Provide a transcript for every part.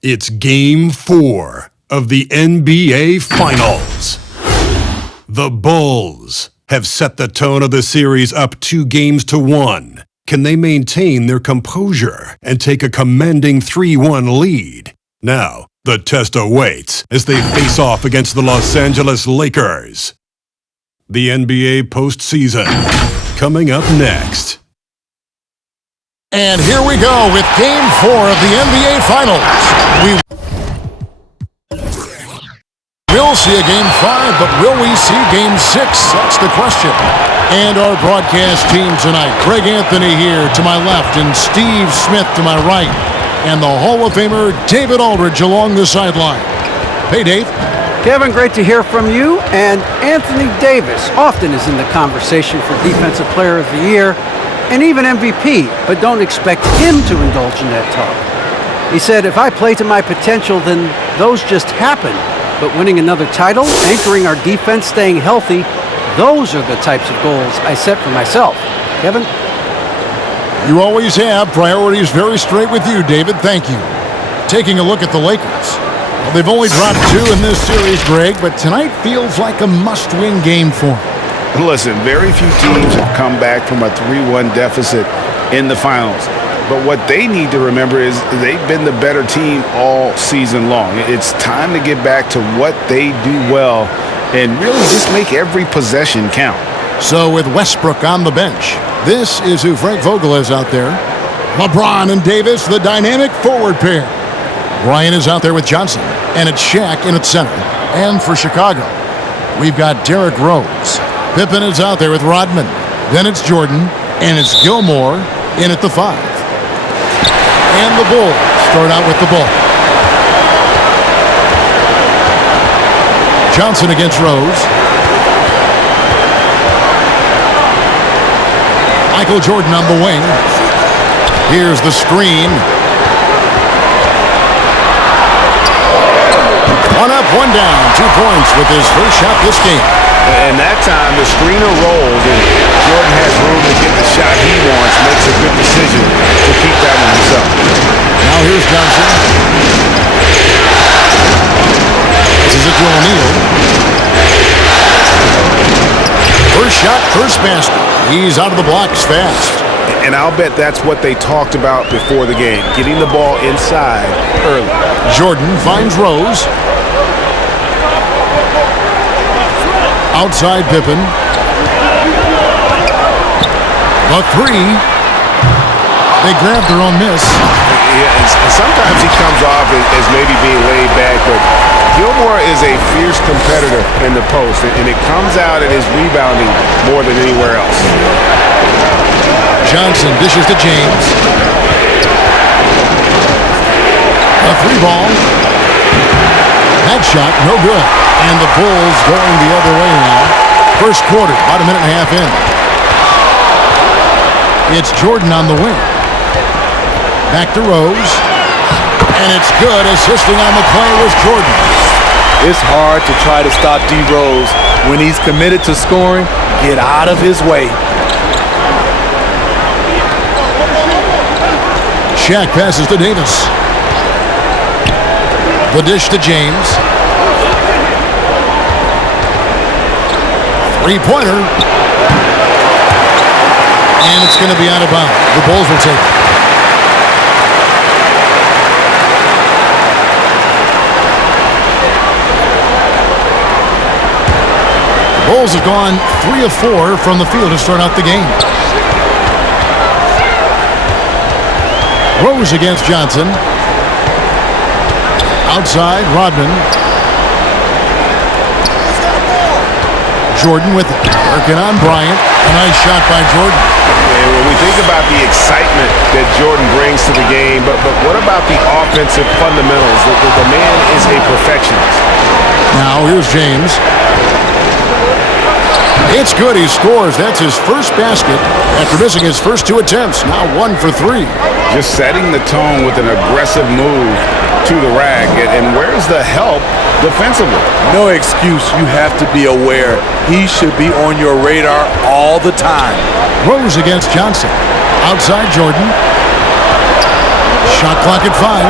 It's Game 4 of the NBA Finals. The Bulls have set the tone of the series up 2-1. Can they maintain their composure and take a commanding 3-1 lead? Now, the test awaits as they face off against the Los Angeles Lakers. The NBA Postseason, coming up next. And here we go with Game 4 of the NBA Finals. We'll see a Game 5, but will we see Game 6? That's the question. And our broadcast team tonight, Greg Anthony here to my left and Steve Smith to my right. And the Hall of Famer David Aldridge along the sideline. Hey, Dave. Kevin, great to hear from you. And Anthony Davis often is in the conversation for Defensive Player of the Year and even MVP, but don't expect him to indulge in that talk. He said, if I play to my potential, then those just happen. But winning another title, anchoring our defense, staying healthy, those are the types of goals I set for myself. Kevin? You always have priorities very straight with you, David. Thank you. Taking a look at the Lakers. Well, they've only dropped 2 in this series, Greg, but tonight feels like a must-win game for them. Listen, very few teams have come back from a 3-1 deficit in the finals. But what they need to remember is they've been the better team all season long. It's time to get back to what they do well and really just make every possession count. So with Westbrook on the bench, this is who Frank Vogel is out there. LeBron and Davis, the dynamic forward pair. Bryant is out there with Johnson, and it's Shaq in at center. And for Chicago, we've got Derrick Rose. Pippen is out there with Rodman. Then it's Jordan, and it's Gilmore in at the 5. And the Bulls start out with the ball. Johnson against Rose. Michael Jordan on the wing. Here's the screen. One up, one down. 2 points with his first shot this game. And that time, the screener rolls, and Jordan has room to get the shot he wants, makes a good decision to keep that one himself. Now here's Johnson. This is it to O'Neal. First shot, first basket. He's out of the blocks fast. And I'll bet that's what they talked about before the game, getting the ball inside early. Jordan finds Rose. Outside Pippen. A 3. They grab their own miss. Yeah, and sometimes he comes off as maybe being laid back, but Gilmore is a fierce competitor in the post, and it comes out in his rebounding more than anywhere else. Johnson dishes to James. A 3-ball. That shot, no good. And the Bulls going the other way now. First quarter, about a minute and a half in. It's Jordan on the wing. Back to Rose. And it's good. Assisting on the play was Jordan. It's hard to try to stop D. Rose. When he's committed to scoring, get out of his way. Shaq passes to Davis. The dish to James. 3-pointer. And it's going to be out of bounds. The Bulls will take it. The Bulls have gone 3 of 4 from the field to start out the game. Rose against Johnson. Outside, Rodman. Jordan with it. Working on Bryant. A nice shot by Jordan. And when we think about the excitement that Jordan brings to the game, but what about the offensive fundamentals? The man is a perfectionist. Now here's James. It's good. He scores. That's his first basket after missing his first 2 attempts. Now 1 for 3. Just setting the tone with an aggressive move to the rack. And where's the help defensively? No excuse. You have to be aware. He should be on your radar all the time. Rose against Johnson. Outside Jordan. Shot clock at 5.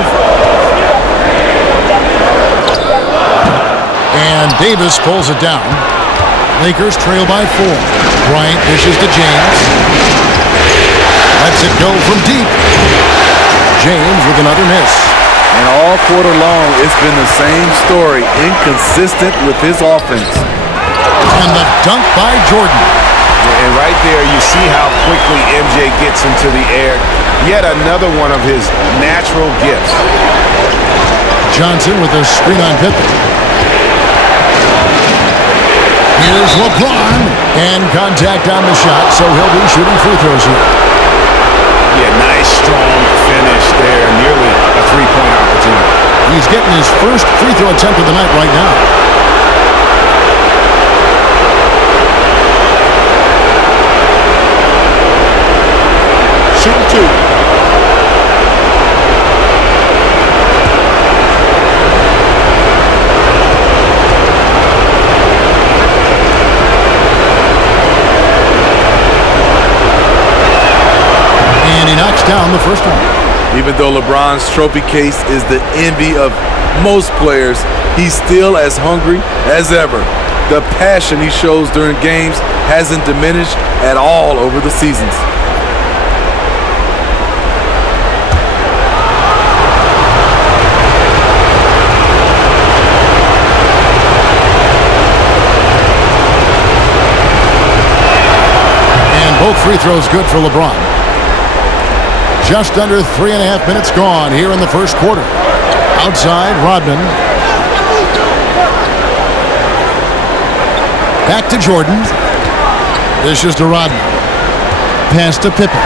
And Davis pulls it down. Lakers trail by 4. Bryant dishes to James. Lets it go from deep. James with another miss. And all quarter long, it's been the same story, inconsistent with his offense. And the dunk by Jordan. And right there, you see how quickly MJ gets into the air. Yet another one of his natural gifts. Johnson with a screen on Pippen. Here's LeBron. And contact on the shot, so he'll be shooting free throws here. Yeah, nice, strong finish there. Nearly a three-point opportunity. He's getting his first free throw attempt of the night right now. Shoot 2. And he knocks down the first one. Even though LeBron's trophy case is the envy of most players, he's still as hungry as ever. The passion he shows during games hasn't diminished at all over the seasons. And both free throws good for LeBron. Just under 3.5 minutes gone here in the first quarter. Outside, Rodman. Back to Jordan. This is to Rodman. Pass to Pippen.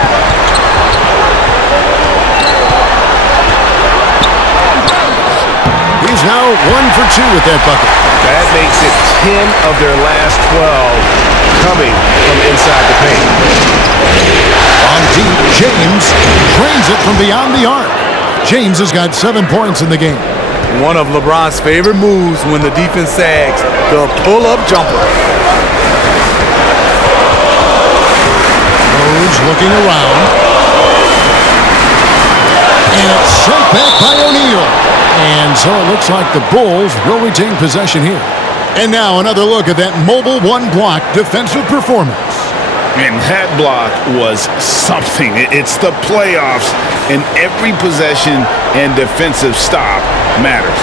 He's now 1 for 2 with that bucket. That makes it 10 of their last 12 coming from inside the paint. On deep, James drains it from beyond the arc. James has got 7 points in the game. One of LeBron's favorite moves when the defense sags, the pull-up jumper. Rose looking around. And it's sent back by O'Neal. And so it looks like the Bulls will retain possession here. And now another look at that mobile one-block defensive performance. And that block was something. It's the playoffs, and every possession and defensive stop matters.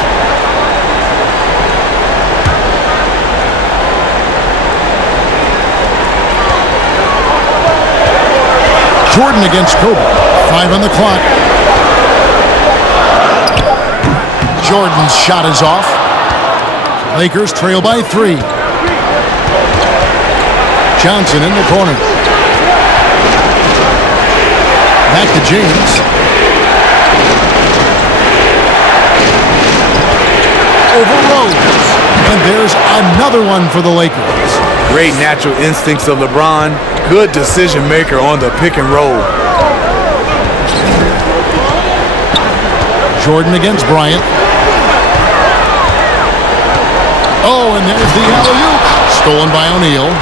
Jordan against Kobe. 5 on the clock. Jordan's shot is off. Lakers trail by 3. Johnson in the corner. Back to James. Over Rose. And there's another one for the Lakers. Great natural instincts of LeBron. Good decision maker on the pick and roll. Jordan against Bryant. Oh, and there's the alley-oop. Stolen by O'Neal.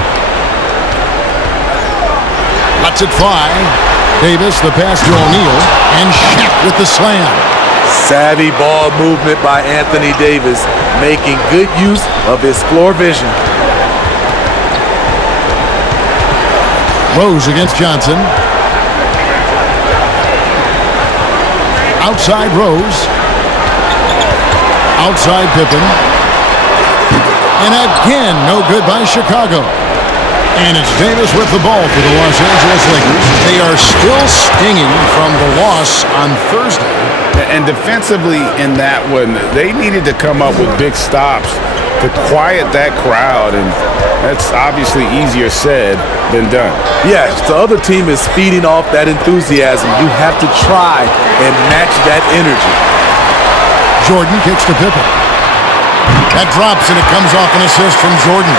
Lets it fly. Davis, the pass to O'Neal. And Shaq with the slam. Savvy ball movement by Anthony Davis, making good use of his floor vision. Rose against Johnson. Outside Rose. Outside Pippen. And again, no good by Chicago. And it's Davis with the ball for the Los Angeles Lakers. They are still stinging from the loss on Thursday. And defensively in that one, they needed to come up with big stops to quiet that crowd, and that's obviously easier said than done. Yes, the other team is feeding off that enthusiasm. You have to try and match that energy. Jordan kicks to Pippen. That drops, and it comes off an assist from Jordan.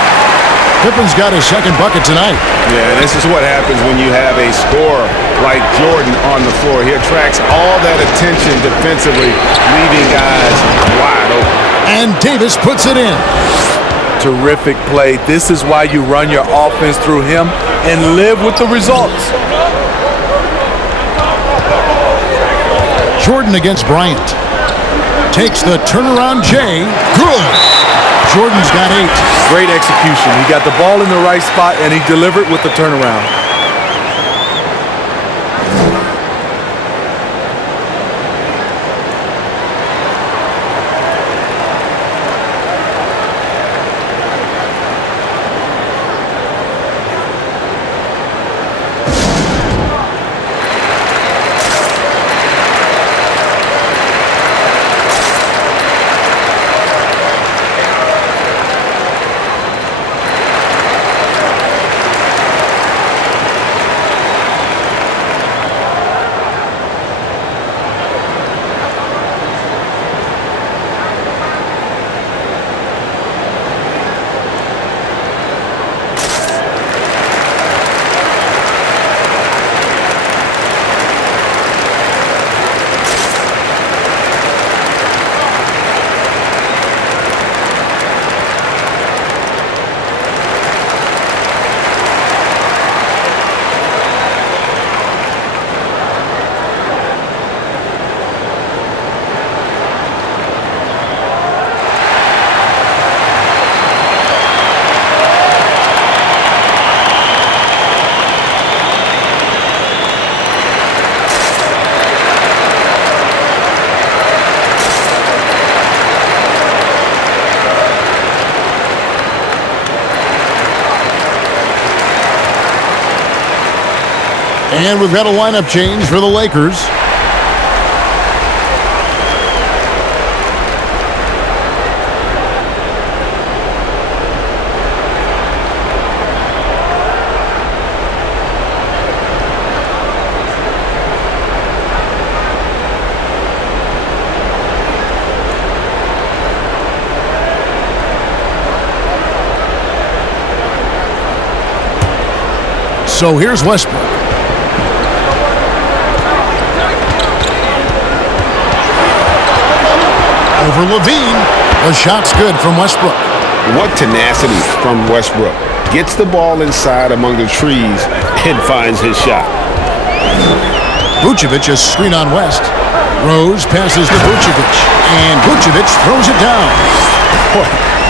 Pippen's got his second bucket tonight. Yeah, this is what happens when you have a scorer like Jordan on the floor. He attracts all that attention defensively, leaving guys wide open. And Davis puts it in. Terrific play. This is why you run your offense through him and live with the results. Jordan against Bryant. Takes the turnaround J. Good. Jordan's got 8. Great execution. He got the ball in the right spot, and he delivered with the turnaround. And we've got a lineup change for the Lakers. So here's Westbrook. Over Levine. The shot's good from Westbrook. What tenacity from Westbrook. Gets the ball inside among the trees and finds his shot. Vucevic is screen on West. Rose passes to Vucevic. And Vucevic throws it down.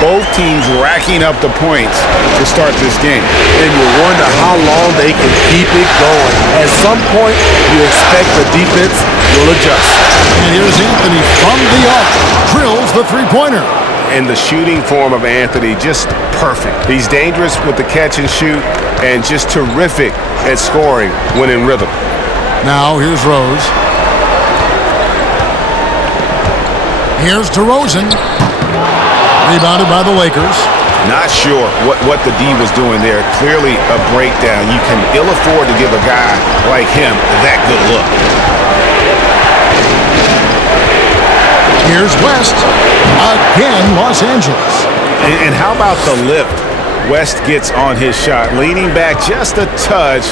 Both teams racking up the points to start this game. And you wonder how long they can keep it going. At some point, you expect the defense will adjust. And here's Anthony from the arc. Drills the three-pointer. And the shooting form of Anthony, just perfect. He's dangerous with the catch and shoot and just terrific at scoring when in rhythm. Now here's Rose. Here's DeRozan. Rebounded by the Lakers. Not sure what the D was doing there. Clearly a breakdown. You can ill afford to give a guy like him that good look. Here's West. Again, Los Angeles. And how about the lift West gets on his shot? Leaning back just a touch.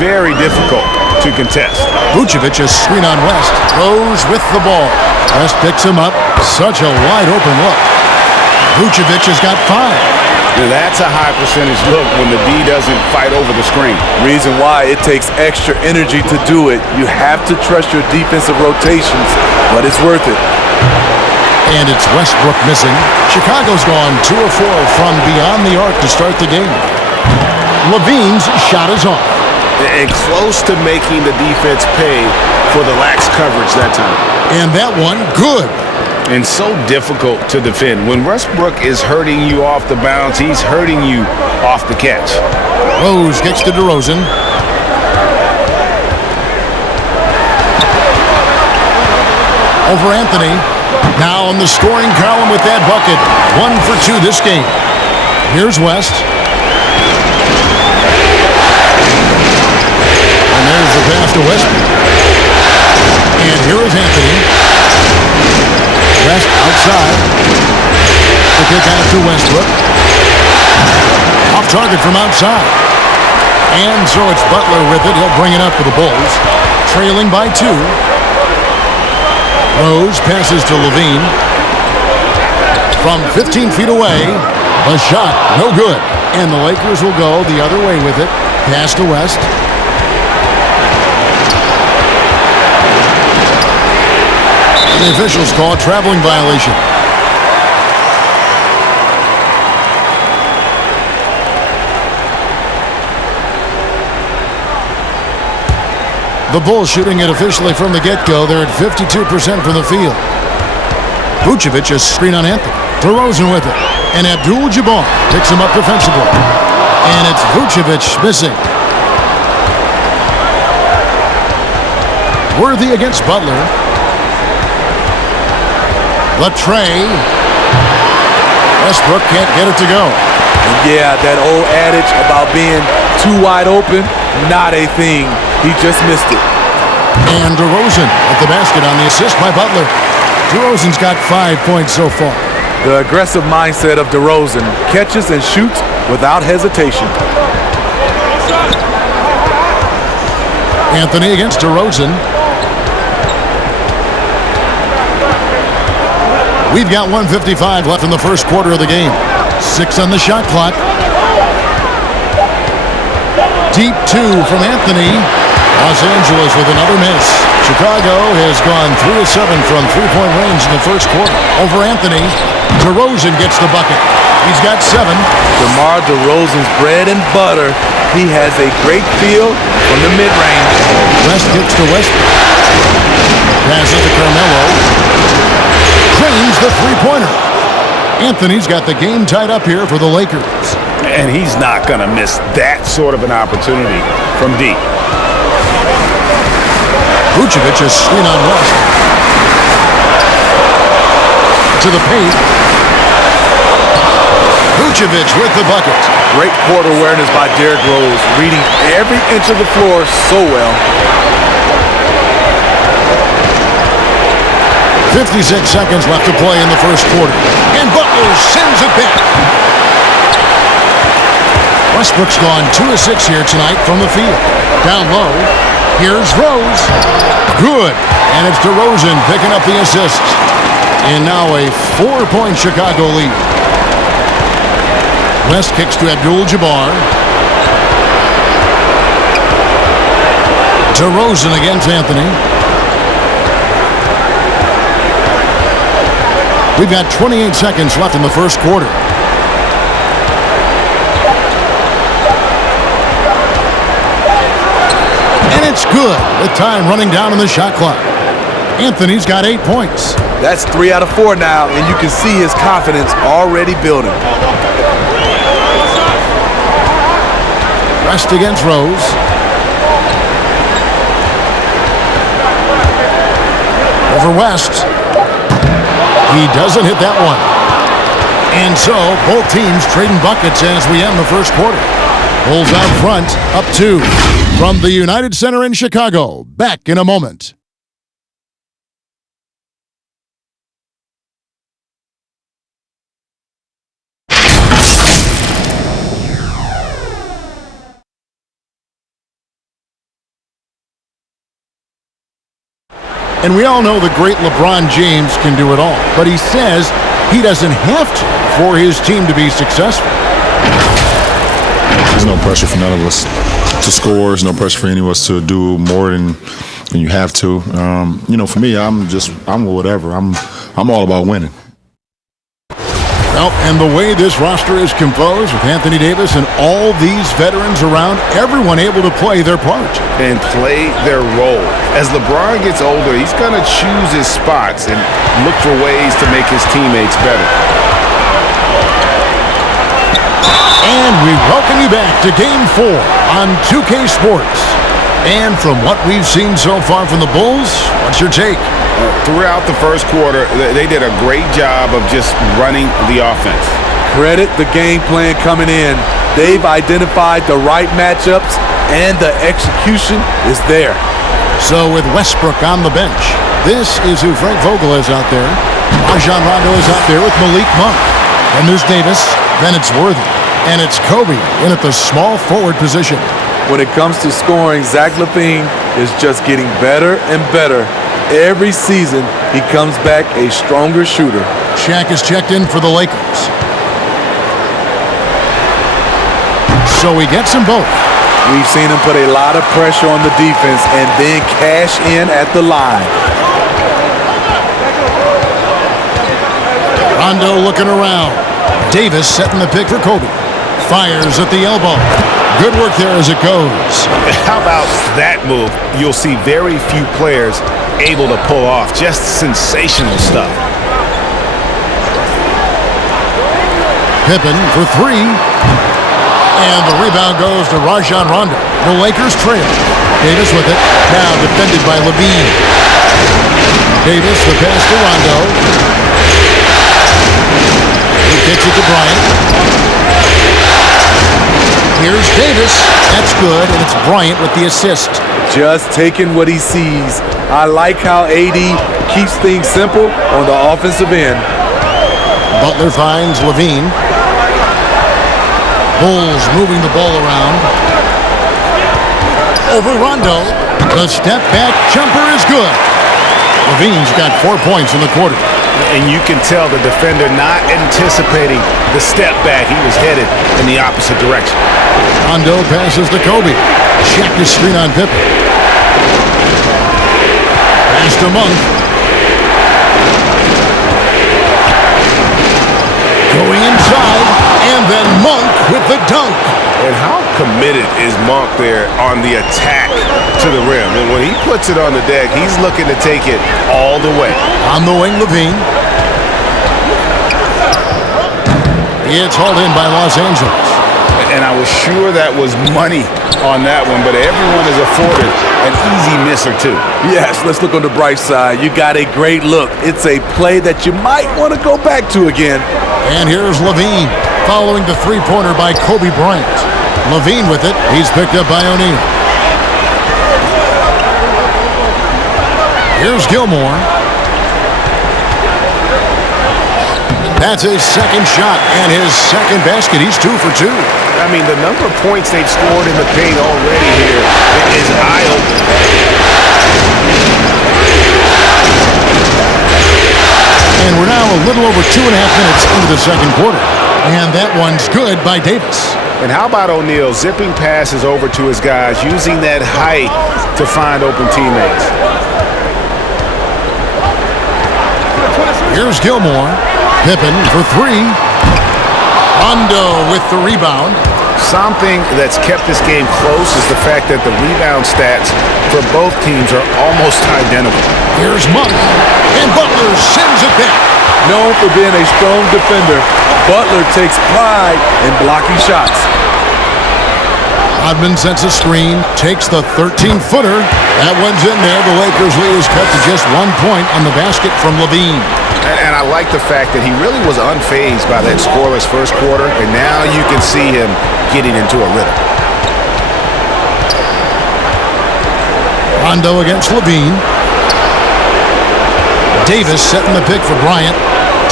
Very difficult to contest. Vucevic is screen on West. Rose with the ball. West picks him up. Such a wide open look. Vucevic has got 5. Now that's a high percentage look when the D doesn't fight over the screen. Reason why it takes extra energy to do it. You have to trust your defensive rotations, but it's worth it. And it's Westbrook missing. Chicago's gone 2 of 4 from beyond the arc to start the game. Levine's shot is off. And close to making the defense pay for the lax coverage that time. And that one, good. And so difficult to defend. When Westbrook is hurting you off the bounce, he's hurting you off the catch. Rose gets to DeRozan. Over Anthony. Now in the scoring column with that bucket. 1 for 2 this game. Here's West. And there's the pass to Westbrook. And here is Anthony. West outside. The kick out to Westbrook. Off target from outside. And so it's Butler with it. He'll bring it up for the Bulls. Trailing by 2. Rose passes to Levine. From 15 feet away. A shot, no good. And the Lakers will go the other way with it. Pass to West. The officials call a traveling violation. The Bulls shooting it officially from the get-go. They're at 52% from the field. Vucevic is screen on Anthony. DeRozan with it. And Abdul-Jabbar picks him up defensively. And it's Vucevic missing. Worthy against Butler. The tray. Westbrook can't get it to go. Yeah, that old adage about being too wide open, not a thing. He just missed it. And DeRozan at the basket on the assist by Butler. DeRozan's got 5 points so far. The aggressive mindset of DeRozan catches and shoots without hesitation. Anthony against DeRozan. We've got 1:55 left in the first quarter of the game. 6 on the shot clock. Deep 2 from Anthony. Los Angeles with another miss. Chicago has gone 3 of 7 from three-point range in the first quarter. Over Anthony. DeRozan gets the bucket. He's got 7. DeMar DeRozan's bread and butter. He has a great feel from the mid-range. West kicks to Westbrook. Passes to Carmelo. Cranes the three-pointer. Anthony's got the game tied up here for the Lakers. And he's not going to miss that sort of an opportunity from deep. Vucevic is screen on West. To the paint. Vucevic with the bucket. Great court awareness by Derrick Rose, reading every inch of the floor so well. 56 seconds left to play in the first quarter. And Butler sends it back. Westbrook's gone 2 of 6 here tonight from the field. Down low. Here's Rose. Good. And it's DeRozan picking up the assist. And now a 4-point Chicago lead. West kicks to Abdul-Jabbar. DeRozan against Anthony. We've got 28 seconds left in the first quarter. And it's good. The time running down on the shot clock. Anthony's got 8 points. That's 3 out of 4 now, and you can see his confidence already building. West against Rose. Over West. He doesn't hit that one. And so, both teams trading buckets as we end the first quarter. Bulls out front, up 2. From the United Center in Chicago. Back in a moment. And we all know the great LeBron James can do it all. But he says he doesn't have to for his team to be successful. There's no pressure for none of us to score. There's no pressure for any of us to do more than you have to. For me, I'm whatever. I'm all about winning. Well, and the way this roster is composed with Anthony Davis and all these veterans around, everyone able to play their part. And play their role. As LeBron gets older, he's going to choose his spots and look for ways to make his teammates better. And we welcome you back to Game 4 on 2K Sports. And from what we've seen so far from the Bulls, what's your take? Throughout the first quarter, they did a great job of just running the offense. Credit the game plan coming in. They've identified the right matchups, and the execution is there. So with Westbrook on the bench, this is who Frank Vogel is out there. Rajon Rondo is out there with Malik Monk. And there's Davis, then it's Worthy. And it's Kobe in at the small forward position. When it comes to scoring, Zach LaVine is just getting better and better. Every season, he comes back a stronger shooter. Shaq is checked in for the Lakers. So he gets them both. We've seen him put a lot of pressure on the defense and then cash in at the line. Rondo looking around. Davis setting the pick for Kobe. Fires at the elbow. Good work there as it goes. How about that move? You'll see very few players able to pull off. Just sensational stuff. Pippen for three. And the rebound goes to Rajon Rondo. The Lakers trail. Davis with it. Now defended by Levine. Davis, the pass to Rondo. He kicks it to Bryant. Here's Davis. That's good, and it's Bryant with the assist. Just taking what he sees. I like how AD keeps things simple on the offensive end. Butler finds Levine. Bulls moving the ball around. Over Rondo. The step back jumper is good. Levine's got 4 points in the quarter. And you can tell the defender not anticipating the step back. He was headed in the opposite direction. Rondo passes to Kobe. Check his screen on Pippen. Pass to Monk. Going inside, and then Monk with the dunk. And how committed is Monk there on the attack to the rim? And when he puts it on the deck, he's looking to take it all the way. On the wing, Levine. It's hauled in by Los Angeles. And I was sure that was money on that one, but everyone is afforded an easy miss or two. Yes, let's look on the bright side. You got a great look. It's a play that you might want to go back to again. And here's Levine, following the three-pointer by Kobe Bryant. Levine with it. He's picked up by O'Neal. Here's Gilmore. That's his second shot and his second basket. He's 2 for 2. I mean, the number of points they've scored in the paint already here is eye-opening. And we're now a little over 2.5 minutes into the second quarter. And that one's good by Davis. And how about O'Neal zipping passes over to his guys, using that height to find open teammates? Here's Gilmore. Pippen for three. Rondo with the rebound. Something that's kept this game close is the fact that the rebound stats for both teams are almost identical. Here's Monk. And Butler sends it back. Known for being a strong defender, Butler takes pride in blocking shots. Rodman sets a screen, takes the 13-footer. That one's in there. The Lakers lead is cut to just 1 point on the basket from Levine. And I like the fact that he really was unfazed by that scoreless first quarter, and now you can see him getting into a rhythm. Rondo against Levine. Davis setting the pick for Bryant.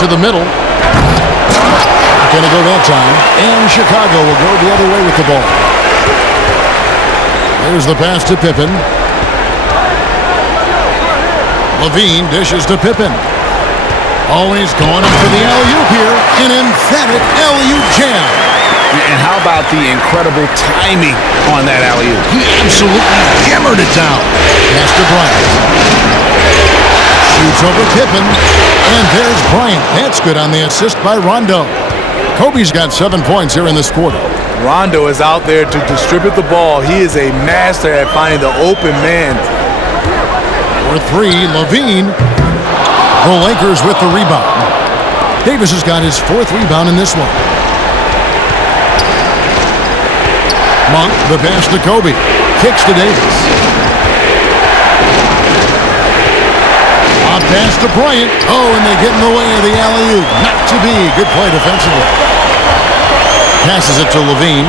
To the middle. Not going to go that time. And Chicago will go the other way with the ball. There's the pass to Pippen. Levine dishes to Pippen. Always going up for the alley-oop here. An emphatic alley-oop jam. And how about the incredible timing on that alley-oop? He absolutely hammered it down. Pass to Bryant. Shoots over Pippen. And there's Bryant. That's good on the assist by Rondo. Kobe's got 7 points here in this quarter. Rondo is out there to distribute the ball. He is a master at finding the open man. For three, Levine. The Lakers with the rebound. Davis has got his 4th rebound in this one. Monk, the pass to Kobe. Kicks to Davis. A pass to Bryant. Oh, and they get in the way of the alley-oop. Not to be. Good play defensively. Passes it to Levine.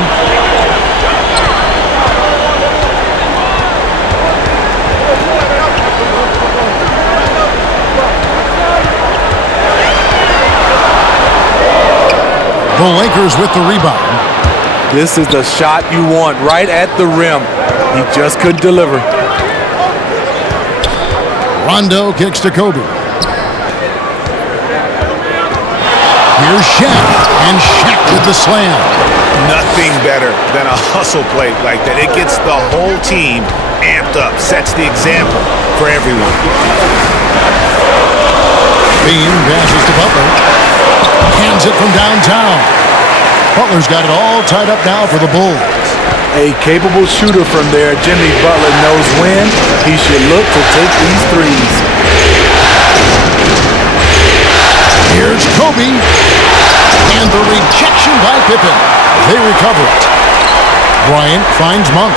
The Lakers with the rebound. This is the shot you want right at the rim. He just couldn't deliver. Rondo kicks to Kobe. Here's Shaq, and Shaq with the slam. Nothing better than a hustle play like that. It gets the whole team amped up, sets the example for everyone. Bean passes to Butler. Hands it from downtown. Butler's got it all tied up now for the Bulls. A capable shooter from there, Jimmy Butler knows when he should look to take these threes. Here's Kobe. And the rejection by Pippen. They recover it. Bryant finds Monk.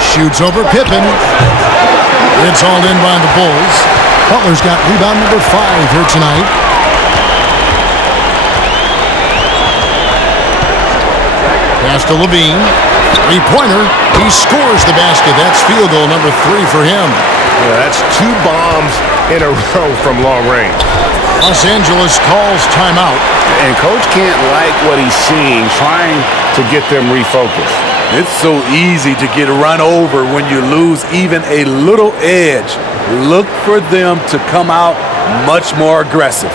Shoots over Pippen. It's hauled in by the Bulls. Butler's got rebound number 5 here tonight. Pass to Levine. Three-pointer. He scores the basket. That's field goal number 3 for him. Yeah, that's 2 bombs in a row from long range. Los Angeles calls timeout. And coach can't like what he's seeing, trying to get them refocused. It's so easy to get run over when you lose even a little edge. Look for them to come out much more aggressive.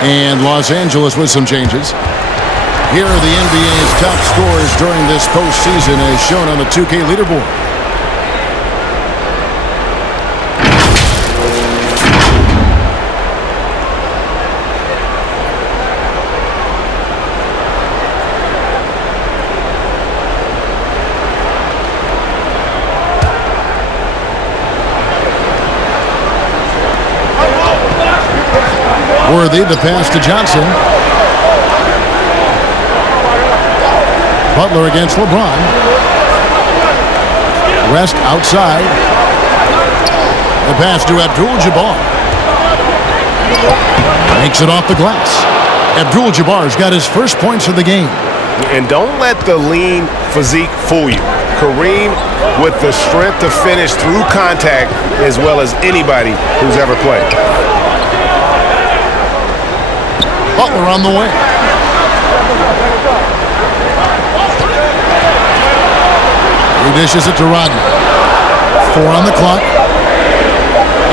And Los Angeles with some changes. Here are the NBA's top scorers during this postseason as shown on the 2K leaderboard. Worthy, the pass to Johnson. Butler against LeBron. West outside. The pass to Abdul-Jabbar. Makes it off the glass. Abdul-Jabbar's got his first points of the game. And don't let the lean physique fool you. Kareem with the strength to finish through contact as well as anybody who's ever played. Butler on the way. He dishes it to Rodney. 4 on the clock.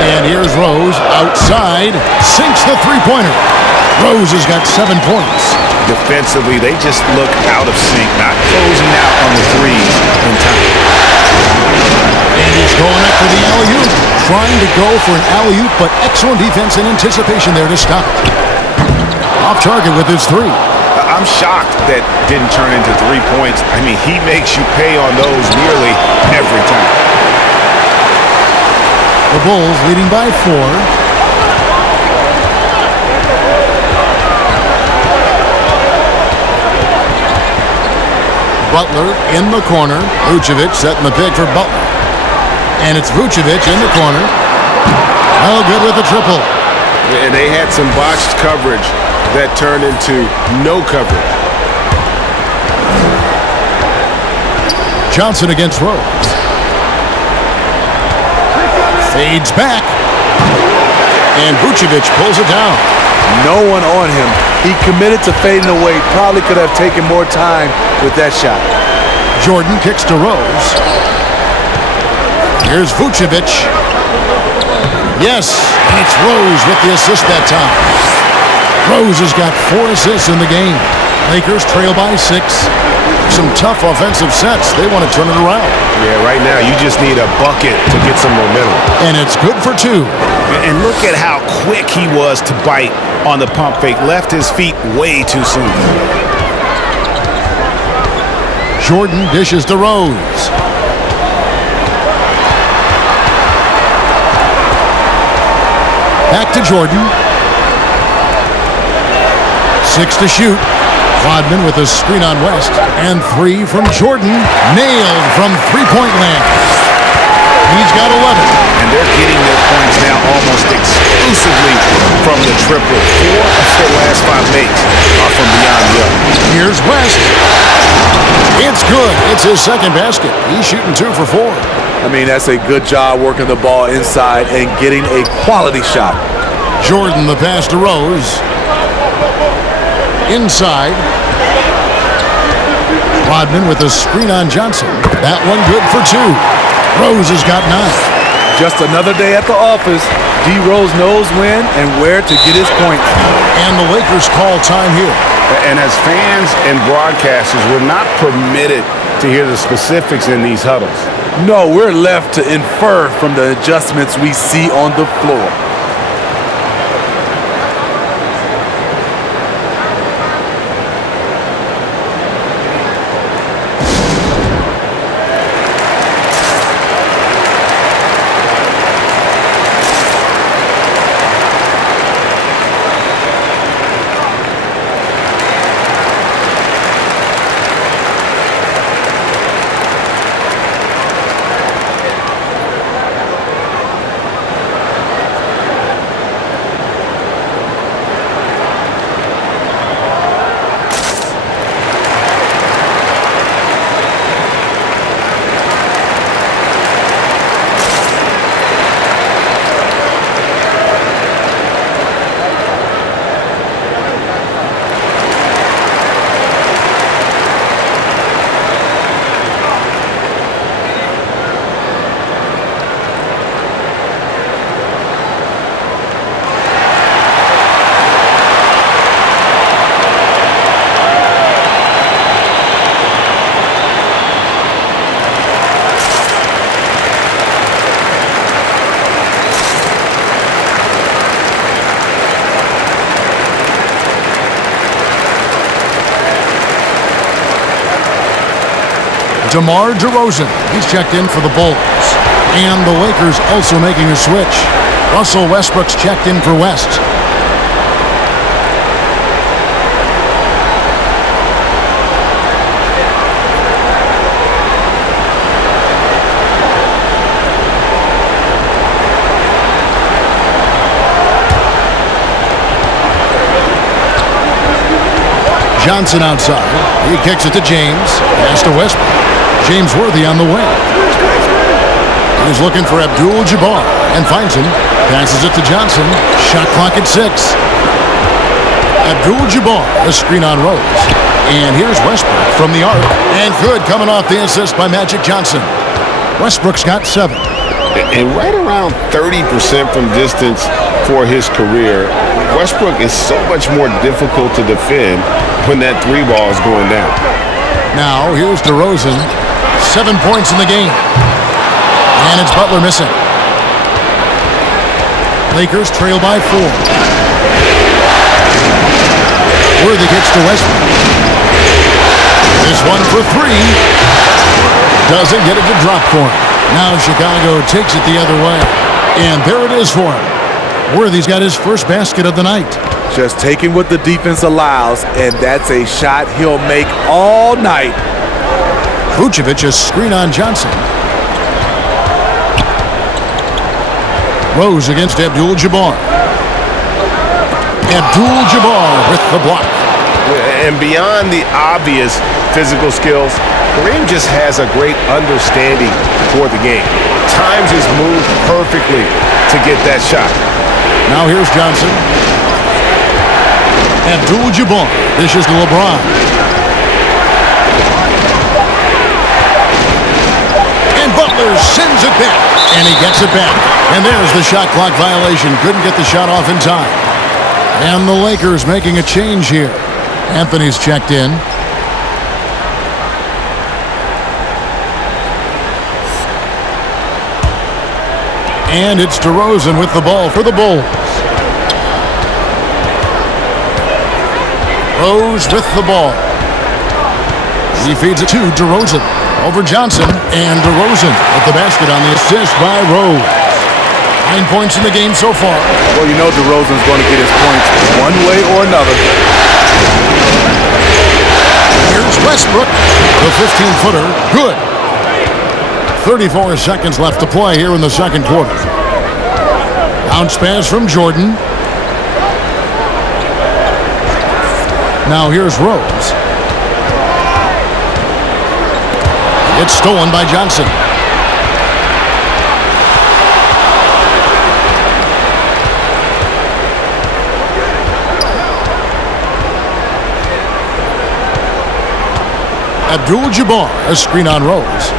And here's Rose outside. Sinks the three-pointer. Rose has got 7 points. Defensively, they just look out of sync, not closing out on the threes in time. And he's going up for the alley-oop. Trying to go for an alley-oop, but excellent defense and anticipation there to stop it. Off target with his 3. I'm shocked that didn't turn into 3 points. I mean, he makes you pay on those nearly every time. The Bulls leading by 4. Butler in the corner. Vucevic setting the pick for Butler. And it's Vucevic in the corner. Oh, good with the triple. And they had some botched coverage that turned into no coverage. Johnson against Rose. Fades back. And Vucevic pulls it down. No one on him. He committed to fading away. Probably could have taken more time with that shot. Jordan kicks to Rose. Here's Vucevic. Yes, and it's Rose with the assist that time. Rose has got 4 assists in the game. Lakers trail by 6. Some tough offensive sets. They want to turn it around. Yeah, right now you just need a bucket to get some momentum. And it's good for 2. And look at how quick he was to bite on the pump fake. Left his feet way too soon. Jordan dishes to Rose. Back to Jordan. 6 to shoot. Rodman with a screen on West. And 3 from Jordan. Nailed from three-point land. He's got 11. And they're getting their points now almost exclusively from the triple. 4 of their last 5 makes are from beyond the arc. Here's West. It's good. It's his second basket. He's shooting 2 for 4. I mean, that's a good job working the ball inside and getting a quality shot. Jordan the pass to Rose. Inside. Rodman with a screen on Johnson. That one good for 2. Rose has got 9. Just another day at the office. D. Rose knows when and where to get his points. And the Lakers call time here. And as fans and broadcasters, we're not permitted to hear the specifics in these huddles. No, we're left to infer from the adjustments we see on the floor. DeMar DeRozan, he's checked in for the Bulls. And the Lakers also making a switch. Russell Westbrook's checked in for West. Johnson outside. He kicks it to James. Pass to Westbrook. James Worthy on the wing. He's looking for Abdul-Jabbar and finds him. Passes it to Johnson. Shot clock at 6. Abdul-Jabbar, a screen on Rose. And here's Westbrook from the arc. And good coming off the assist by Magic Johnson. Westbrook's got 7. And right around 30% from distance for his career, Westbrook is so much more difficult to defend when that 3 ball is going down. Now, here's DeRozan. 7 points in the game. And it's Butler missing. Lakers trail by 4. Worthy gets to Westbrook. This one for 3. Doesn't get it to drop for him. Now Chicago takes it the other way. And there it is for him. Worthy's got his first basket of the night. Just taking what the defense allows, and that's a shot he'll make all night. Vucevic a screen on Johnson. Rose against Abdul-Jabbar. Abdul-Jabbar with the block. And beyond the obvious physical skills, Kareem just has a great understanding for the game. Times his move perfectly to get that shot. Now here's Johnson. Abdul-Jabbar dishes to LeBron. And Butler sends it back. And he gets it back. And there's the shot clock violation. Couldn't get the shot off in time. And the Lakers making a change here. Anthony's checked in. And it's DeRozan with the ball for the Bulls. Rose with the ball. He feeds it to DeRozan. Over Johnson, and DeRozan with the basket on the assist by Rose. 9 points in the game so far. Well, you know DeRozan's going to get his points one way or another. Here's Westbrook. The 15-footer. Good. 34 seconds left to play here in the second quarter. Bounce pass from Jordan. Now here's Rose. It's stolen by Johnson. Abdul-Jabbar, a screen on Rose.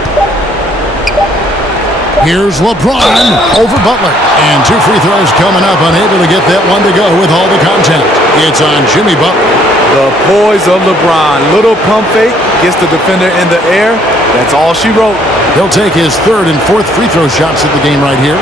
Here's LeBron over Butler. And 2 free throws coming up, unable to get that one to go with all the contact. It's on Jimmy Butler. The poise of LeBron. Little pump fake, gets the defender in the air. That's all she wrote. He'll take his 3rd and 4th free throw shots of the game right here.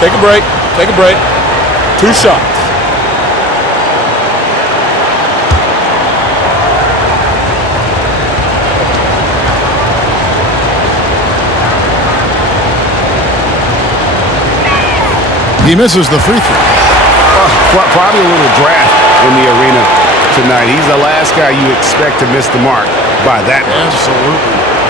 Take a break. Take a break. 2 shots. He misses the free throw. Probably a little draft in the arena tonight. He's the last guy you expect to miss the mark by that much. Absolutely.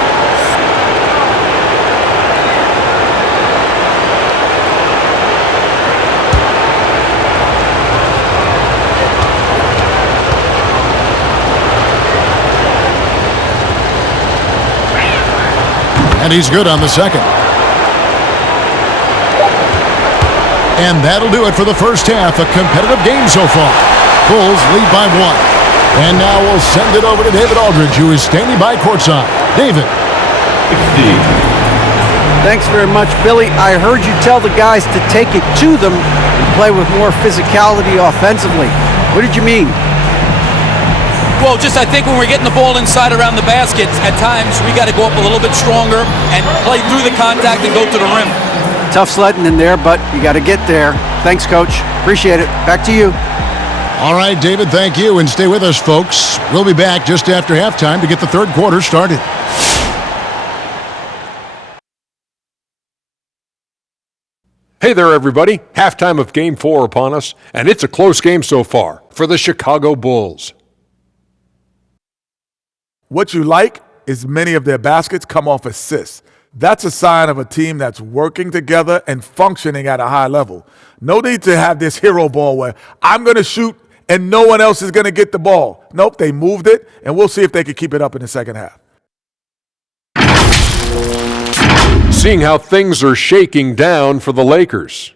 And he's good on the second. And that'll do it for the first half. A competitive game so far. Bulls lead by 1. And now we'll send it over to David Aldridge, who is standing by courtside. David. Thanks very much, Billy. I heard you tell the guys to take it to them and play with more physicality offensively. What did you mean? Well, just I think when we're getting the ball inside around the basket, at times we got to go up a little bit stronger and play through the contact and go to the rim. Tough sledding in there, but you got to get there. Thanks, Coach. Appreciate it. Back to you. All right, David, thank you. And stay with us, folks. We'll be back just after halftime to get the third quarter started. Hey there, everybody. Halftime of Game 4 upon us, and it's a close game so far for the Chicago Bulls. What you like is many of their baskets come off assists. That's a sign of a team that's working together and functioning at a high level. No need to have this hero ball where I'm going to shoot and no one else is going to get the ball. Nope, they moved it, and we'll see if they can keep it up in the second half. Seeing how things are shaking down for the Lakers.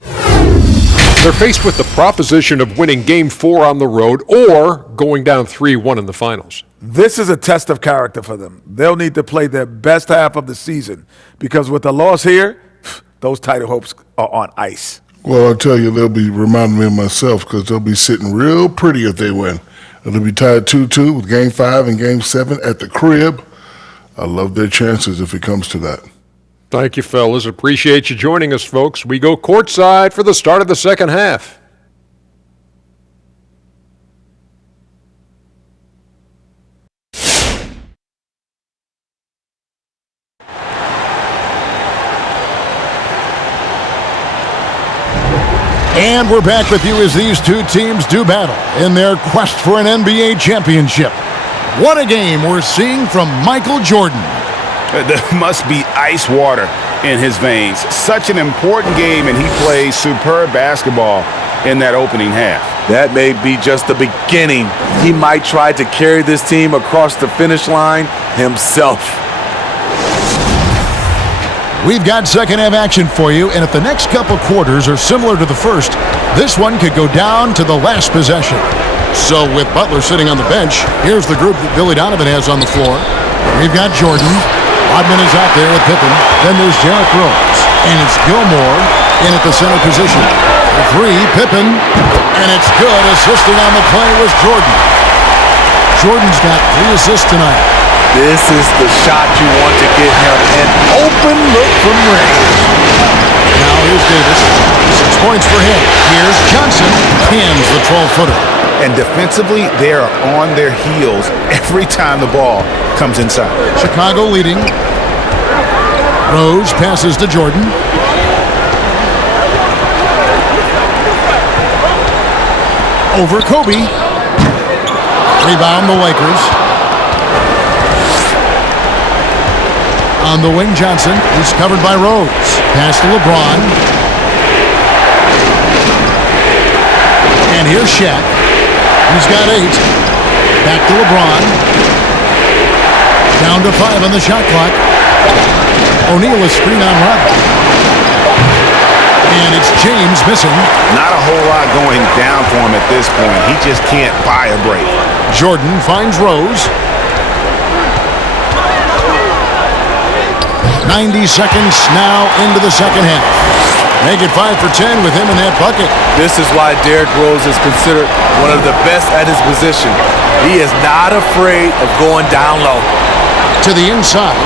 They're faced with the proposition of winning Game 4 on the road or going down 3-1 in the finals. This is a test of character for them. They'll need to play their best half of the season because with the loss here, those title hopes are on ice. Well, I'll tell you, they'll be reminding me of myself because they'll be sitting real pretty if they win. It'll be tied 2-2 with Game 5 and Game 7 at the crib. I love their chances if it comes to that. Thank you, fellas. Appreciate you joining us, folks. We go courtside for the start of the second half. And we're back with you as these two teams do battle in their quest for an NBA championship. What a game we're seeing from Michael Jordan. There must be ice water in his veins. Such an important game, and he plays superb basketball in that opening half. That may be just the beginning. He might try to carry this team across the finish line himself. We've got second half action for you, and if the next couple quarters are similar to the first, this one could go down to the last possession. So with Butler sitting on the bench, here's the group that Billy Donovan has on the floor. We've got Jordan. Rodman is out there with Pippen. Then there's Derrick Rose. And it's Gilmore, in at the center position. For three, Pippen. And it's good. Assisting on the play was Jordan. Jordan's got 3 assists tonight. This is the shot you want to get him. An open look from range. Now here's Davis. 6 points for him. Here's Johnson. Pins the 12-footer. And defensively, they are on their heels every time the ball comes inside. Chicago leading. Rose passes to Jordan. Over Kobe. Rebound the Lakers. On the wing, Johnson. He's covered by Rose. Pass to LeBron. And here's Shaq. He's got 8. Back to LeBron. Down to 5 on the shot clock. O'Neal is screen on run. And it's James missing. Not a whole lot going down for him at this point. He just can't buy a break. Jordan finds Rose. 90 seconds now into the second half. Make it 5 for 10 with him in that bucket. This is why Derrick Rose is considered one of the best at his position. He is not afraid of going down low. To the inside.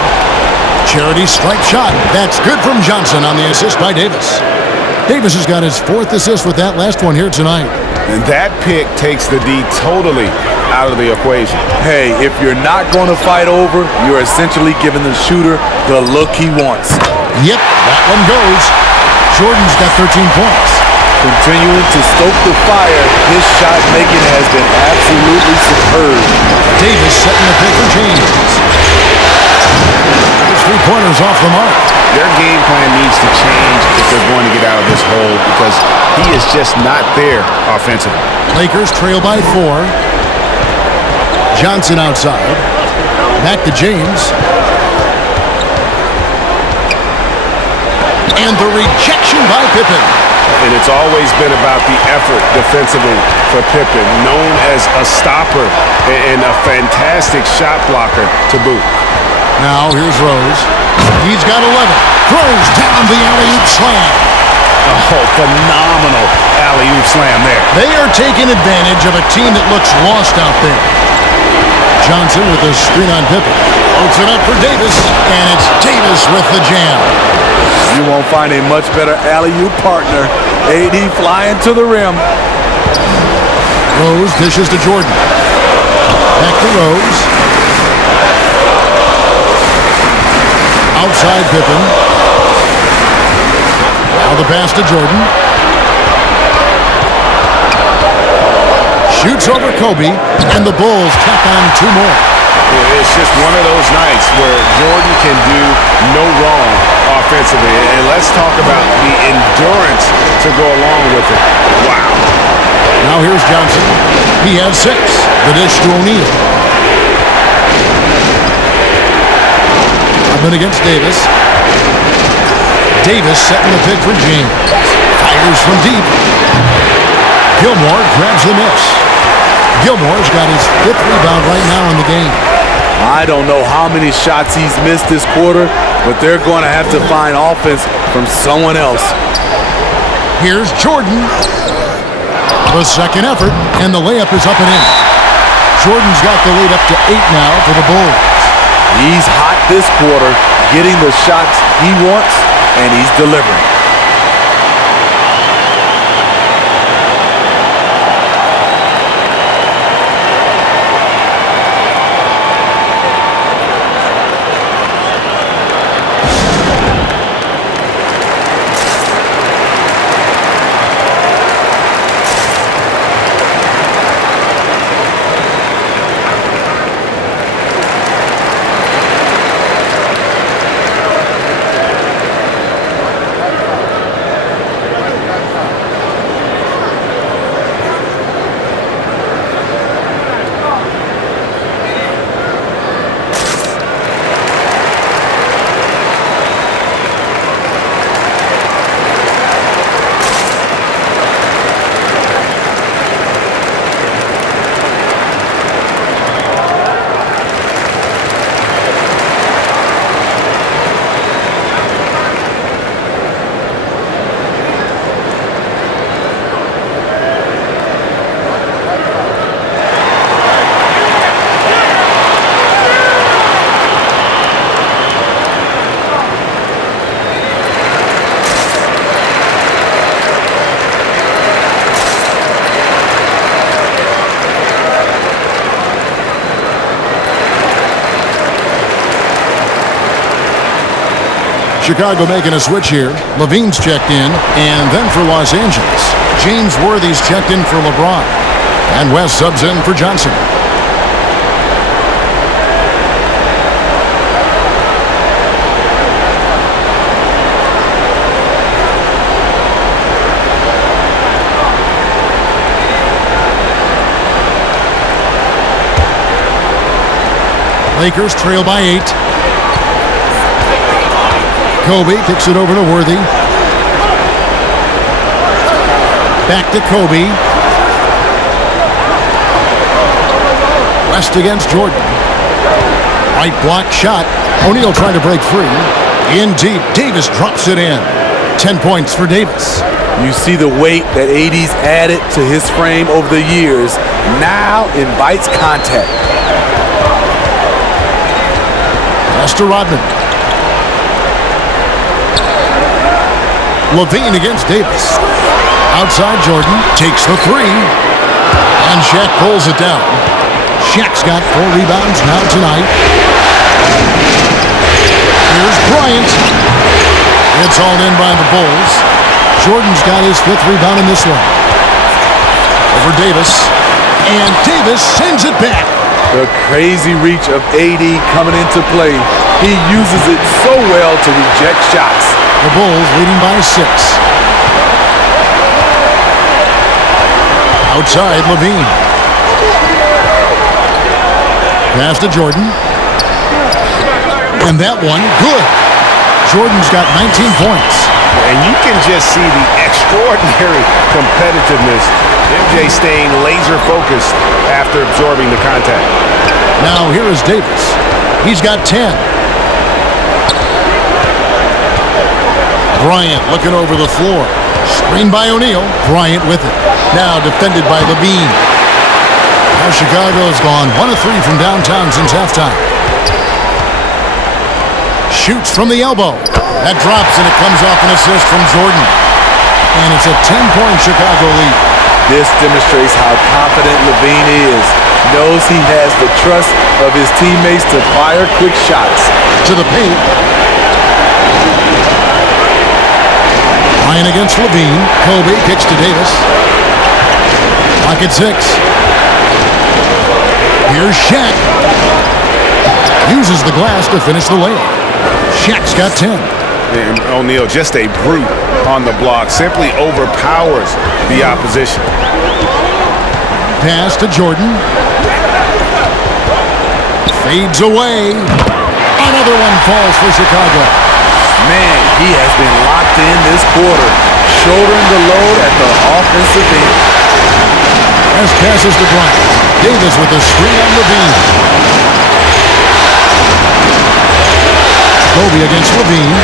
Charity stripe shot. That's good from Johnson on the assist by Davis. Davis has got his 4th assist with that last one here tonight. And that pick takes the D totally out of the equation. Hey, if you're not going to fight over, you're essentially giving the shooter the look he wants. Yep, that one goes. Jordan's got 13 points. Continuing to stoke the fire, his shot making has been absolutely superb. Davis setting the pick for James. His 3-pointers off the mark. Their game plan needs to change if they're going to get out of this hole because he is just not there offensively. Lakers trail by 4. Johnson outside. Back to James. And the rejection by Pippen. And it's always been about the effort defensively for Pippen, known as a stopper and a fantastic shot blocker to boot. Now here's Rose. He's got 11. Throws down the alley-oop slam. Oh, phenomenal alley-oop slam there. They are taking advantage of a team that looks lost out there. Johnson with a screen on Pippen. Puts it up for Davis, and it's Davis with the jam. You won't find a much better alley-oop partner. AD flying to the rim. Rose dishes to Jordan. Back to Rose. Outside Pippen. Now the pass to Jordan. Shoots over Kobe, and the Bulls tack on 2 more. It's just one of those nights where Jordan can do no wrong offensively. And let's talk about the endurance to go along with it. Wow. Now here's Johnson. He has 6. The dish to O'Neal. Up against Davis. Davis setting the pick for James. Fires from deep. Gilmore grabs the miss. Gilmore's got his 5th rebound right now in the game. I don't know how many shots he's missed this quarter, but they're going to have to find offense from someone else. Here's Jordan. The second effort, and the layup is up and in. Jordan's got the lead up to 8 now for the Bulls. He's hot this quarter, getting the shots he wants, and he's delivering. Chicago making a switch here. Levine's checked in, and then for Los Angeles, James Worthy's checked in for LeBron. And West subs in for Johnson. Lakers trail by 8. Kobe kicks it over to Worthy. Back to Kobe. West against Jordan. Right block shot. O'Neal trying to break free. In deep. Davis drops it in. 10 points for Davis. You see the weight that AD's added to his frame over the years. Now invites contact. Pass to Rodman. Levine against Davis. Outside Jordan. Takes the three. And Shaq pulls it down. Shaq's got 4 rebounds now tonight. Here's Bryant. It's hauled in by the Bulls. Jordan's got his 5th rebound in this one. Over Davis. And Davis sends it back. The crazy reach of AD coming into play. He uses it so well to reject shots. The Bulls leading by 6. Outside, Levine. Pass to Jordan. And that one, good. Jordan's got 19 points. And you can just see the extraordinary competitiveness. MJ staying laser focused after absorbing the contact. Now here is Davis. He's got 10. Bryant looking over the floor. Screen by O'Neal. Bryant with it. Now defended by Levine. Now Chicago's gone 1 of 3 from downtown since halftime. Shoots from the elbow. That drops and it comes off an assist from Jordan. And it's a 10-point Chicago lead. This demonstrates how confident Levine is. Knows he has the trust of his teammates to fire quick shots. To the paint. Ryan against Levine. Kobe kicks to Davis. Clock at 6. Here's Shaq. Uses the glass to finish the layup. Shaq's got 10. And O'Neal, just a brute on the block. Simply overpowers the opposition. Pass to Jordan. Fades away. Another one falls for Chicago. Man, he has been locked in this quarter, shouldering the load at the offensive end. As passes to Bryant. Davis with a screen on Levine. Kobe against Levine.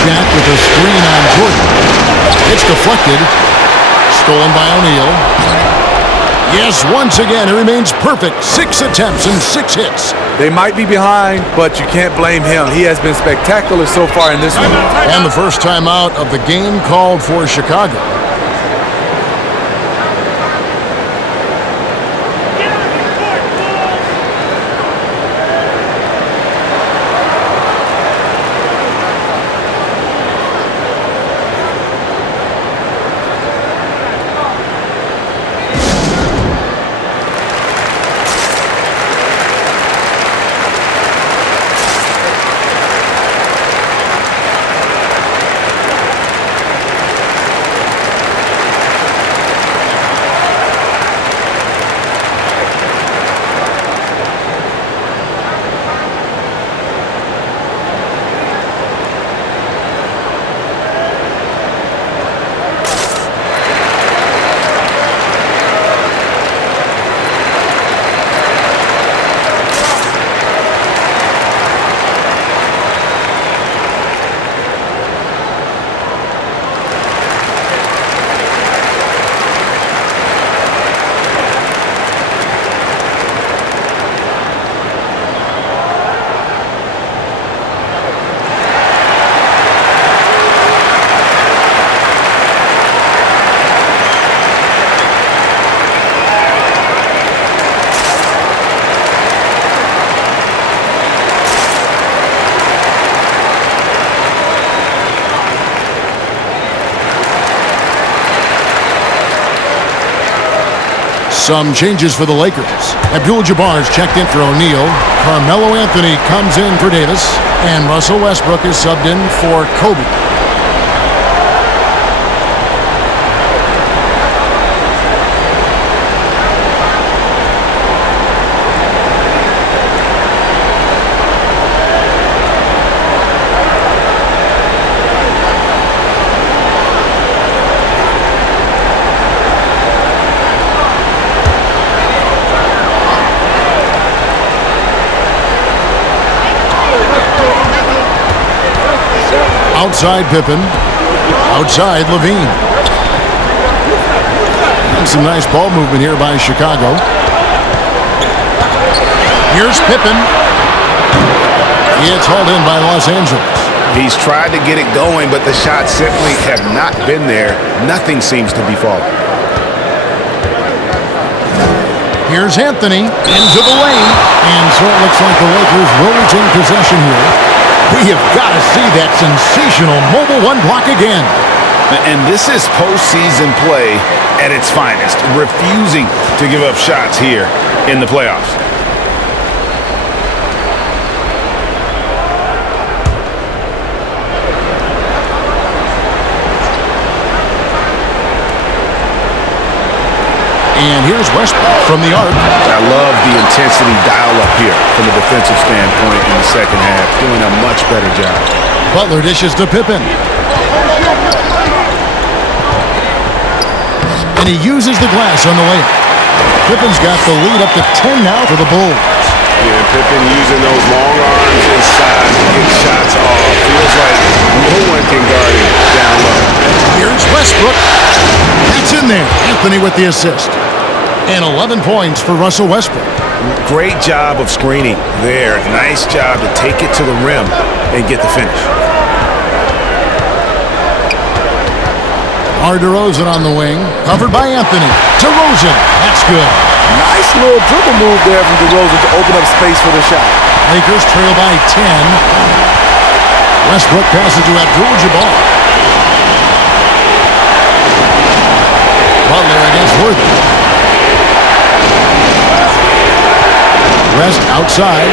Shaq with a screen on Jordan. It's deflected. Stolen by O'Neal. Yes, once again, it remains perfect. 6 attempts and 6 hits. They might be behind, but you can't blame him. He has been spectacular so far in this one. And the first time out of the game called for Chicago. Some changes for the Lakers. Abdul-Jabbar's checked in for O'Neal. Carmelo Anthony comes in for Davis. And Russell Westbrook is subbed in for Kobe. Outside Pippen. Outside Levine. And some nice ball movement here by Chicago. Here's Pippen. It's hauled in by Los Angeles. He's tried to get it going, but the shots simply have not been there. Nothing seems to be falling. Here's Anthony into the lane. And so it looks like the Lakers will retain possession here. We have got to see that sensational mobile one block again. And this is postseason play at its finest, refusing to give up shots here in the playoffs. And here's Westbrook from the arc. I love the intensity dial up here from a defensive standpoint in the second half, doing a much better job. Butler dishes to Pippen. And he uses the glass on the layup. Pippen's got the lead up to 10 now for the Bulls. Yeah, Pippen using those long arms inside to get shots off. Feels like no one can guard him down low. Here's Westbrook. That's in there. Anthony with the assist. And 11 points for Russell Westbrook. Great job of screening there. Nice job to take it to the rim and get the finish. DeRozan on the wing. Covered by Anthony. DeRozan. That's good. Nice little dribble move there from DeRozan to open up space for the shot. Lakers trail by 10. Westbrook passes to Abdul-Jabbar. Butler against Worthy. Rest outside.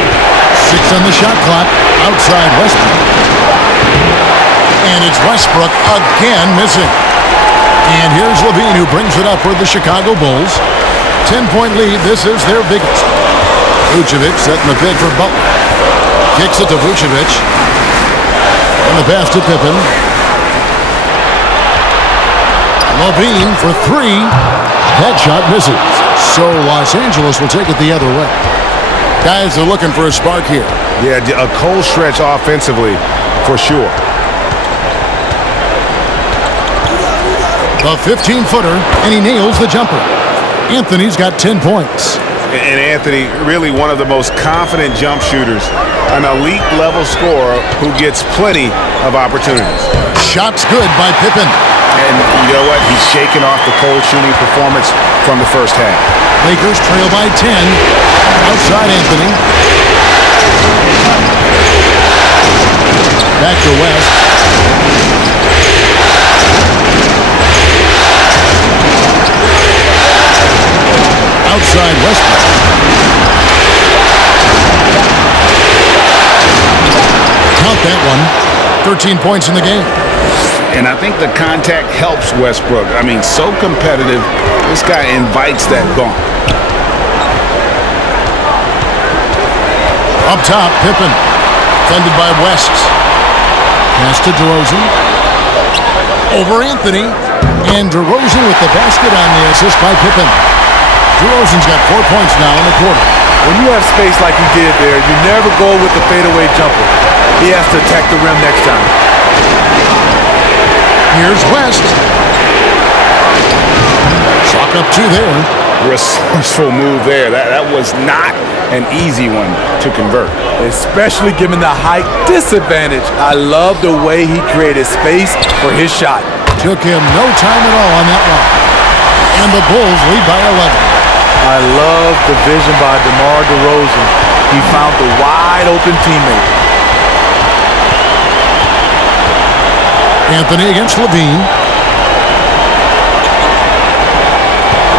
6 on the shot clock. Outside Westbrook. And it's Westbrook again missing. And here's Levine who brings it up for the Chicago Bulls. 10-point lead. This is their biggest. Vucevic setting the bid for Butler. Kicks it to Vucevic. And the pass to Pippen. Levine for 3. That shot misses. So Los Angeles will take it the other way. Guys are looking for a spark here. Yeah, a cold stretch offensively for sure. A 15-footer, and he nails the jumper. Anthony's got 10 points. And Anthony, really one of the most confident jump shooters, an elite level scorer who gets plenty of opportunities. Shot's good by Pippen. And you know what? He's shaking off the cold shooting performance from the first half. Lakers trail by 10. Outside Anthony. Back to West. Outside Westbrook. Count that one. 13 points in the game. And I think the contact helps Westbrook. I mean, so competitive. This guy invites that bump. Up top, Pippen. Defended by West. Pass to DeRozan. Over Anthony. And DeRozan with the basket on the assist by Pippen. DeRozan's got 4 points now in the quarter. When you have space like he did there, you never go with the fadeaway jumper. He has to attack the rim next time. Here's West. Chalk up 2 there. Resourceful move there. That was not an easy one to convert. Especially given the height disadvantage. I love the way he created space for his shot. Took him no time at all on that one. And the Bulls lead by 11. I love the vision by DeMar DeRozan. He found the wide open teammate. Anthony against Levine.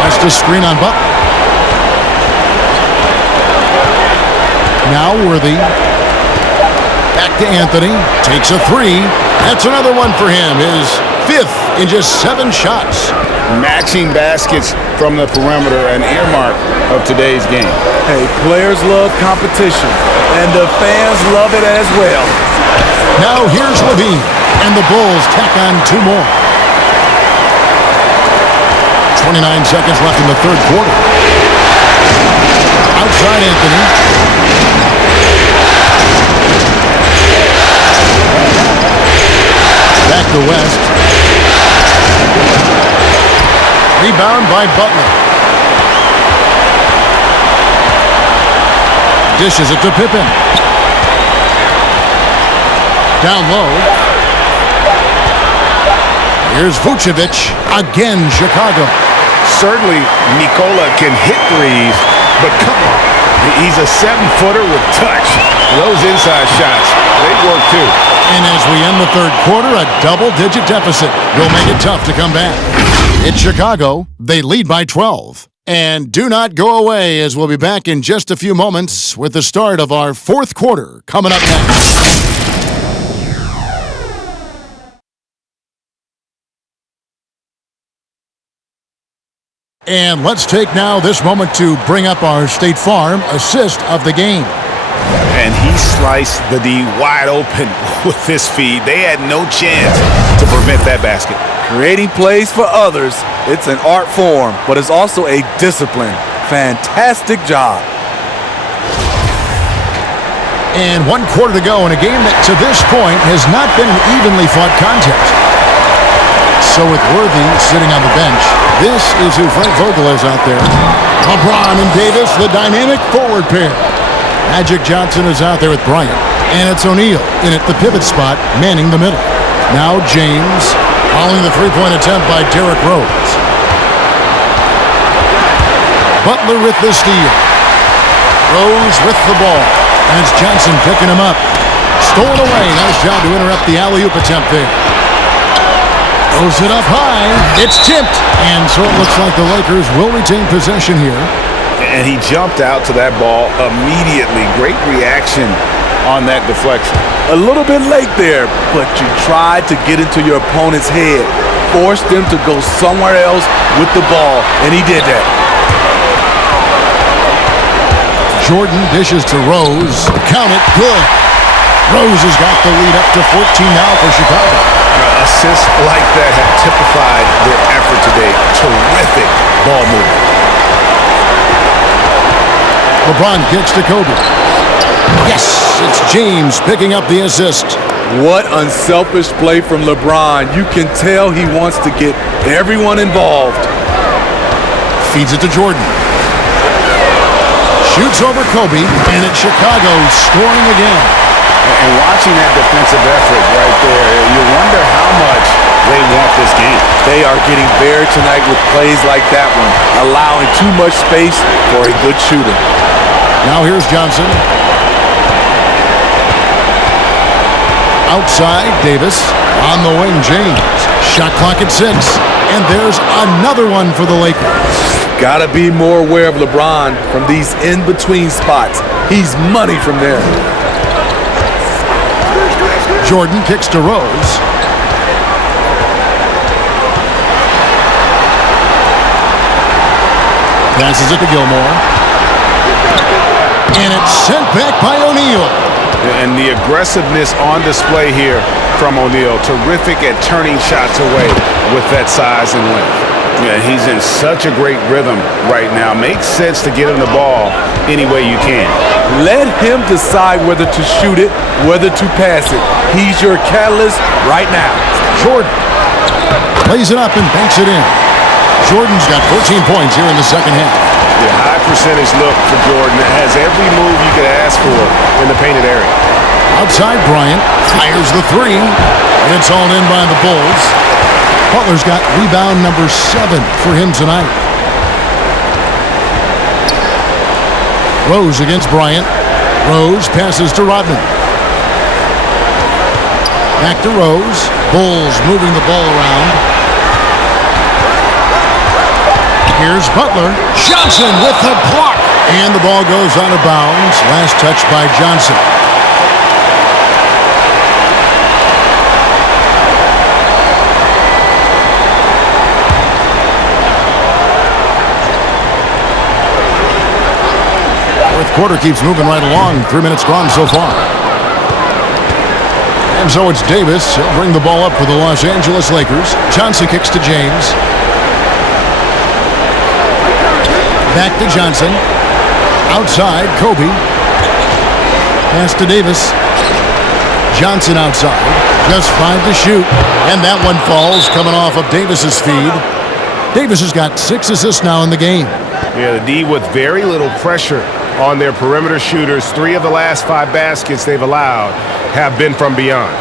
West to screen on Butler. Now Worthy. Back to Anthony. Takes a three. That's another one for him. His fifth in just 7 shots. Matching baskets from the perimeter, an earmark of today's game. Hey, players love competition, and the fans love it as well. Now here's Levine, and the Bulls tack on 2 more. 29 seconds left in the third quarter. Outside Anthony. Back to West. Rebound by Butler. Dishes it to Pippen. Down low. Here's Vucevic. Again, Chicago. Certainly, Nikola can hit threes, but come on. He's a 7-footer with touch. Those inside shots, they work too. And as we end the third quarter, a double-digit deficit will make it tough to come back. It's Chicago. They lead by 12. And do not go away, as we'll be back in just a few moments with the start of our fourth quarter coming up next. And let's take now this moment to bring up our State Farm assist of the game. And he sliced the D wide open with this feed. They had no chance to prevent that basket. Creating plays for others, it's an art form, but it's also a discipline. Fantastic job. And 1 quarter to go in a game that to this point has not been an evenly fought contest. So with Worthy sitting on the bench, this is who Frank Vogel is out there. LeBron and Davis, the dynamic forward pair. Magic Johnson is out there with Bryant. And it's O'Neal in at the pivot spot, manning the middle. Now James, following the three-point attempt by Derrick Rose. Butler with the steal. Rose with the ball. And it's Johnson picking him up. Stolen away. Nice job to interrupt the alley-oop attempt there. Throws it up high. It's tipped. And so it looks like the Lakers will retain possession here. And he jumped out to that ball immediately. Great reaction on that deflection. A little bit late there, but you tried to get into your opponent's head. Forced them to go somewhere else with the ball, and he did that. Jordan dishes to Rose. Count it. Good. Rose has got the lead up to 14 now for Chicago. Assists like that have typified their effort today. Terrific ball movement. LeBron kicks to Kobe. Yes, it's James picking up the assist. What unselfish play from LeBron. You can tell he wants to get everyone involved. Feeds it to Jordan. Shoots over Kobe, and it's Chicago scoring again. And watching that defensive effort right there, you wonder how much they want this game. They are getting bare tonight with plays like that one, allowing too much space for a good shooter. Now here's Johnson. Outside, Davis. On the wing, James. Shot clock at 6. And there's another one for the Lakers. Gotta be more aware of LeBron from these in-between spots. He's money from there. Jordan kicks to Rose. Passes it to Gilmore. And it's sent back by O'Neal. And the aggressiveness on display here from O'Neal. Terrific at turning shots away with that size and length. Yeah, he's in such a great rhythm right now. Makes sense to get him the ball any way you can. Let him decide whether to shoot it, whether to pass it. He's your catalyst right now. Jordan plays it up and banks it in. Jordan's got 14 points here in the second half. Yeah, high percentage look for Jordan. Has every move you could ask for in the painted area. Outside, Bryant fires the three. And it's all in by the Bulls. Butler's got rebound number 7 for him tonight. Rose against Bryant. Rose passes to Rodman. Back to Rose. Bulls moving the ball around. Here's Butler. Johnson with the block. And the ball goes out of bounds. Last touch by Johnson. Fourth quarter keeps moving right along. 3 minutes gone so far. And so it's Davis. He'll bring the ball up for the Los Angeles Lakers. Johnson kicks to James. Back to Johnson. Outside, Kobe. Pass to Davis. Johnson outside. Just 5 to shoot. And that one falls, coming off of Davis's feed. Davis has got 6 assists now in the game. Yeah, the D with very little pressure on their perimeter shooters. 3 of the last 5 baskets they've allowed have been from beyond.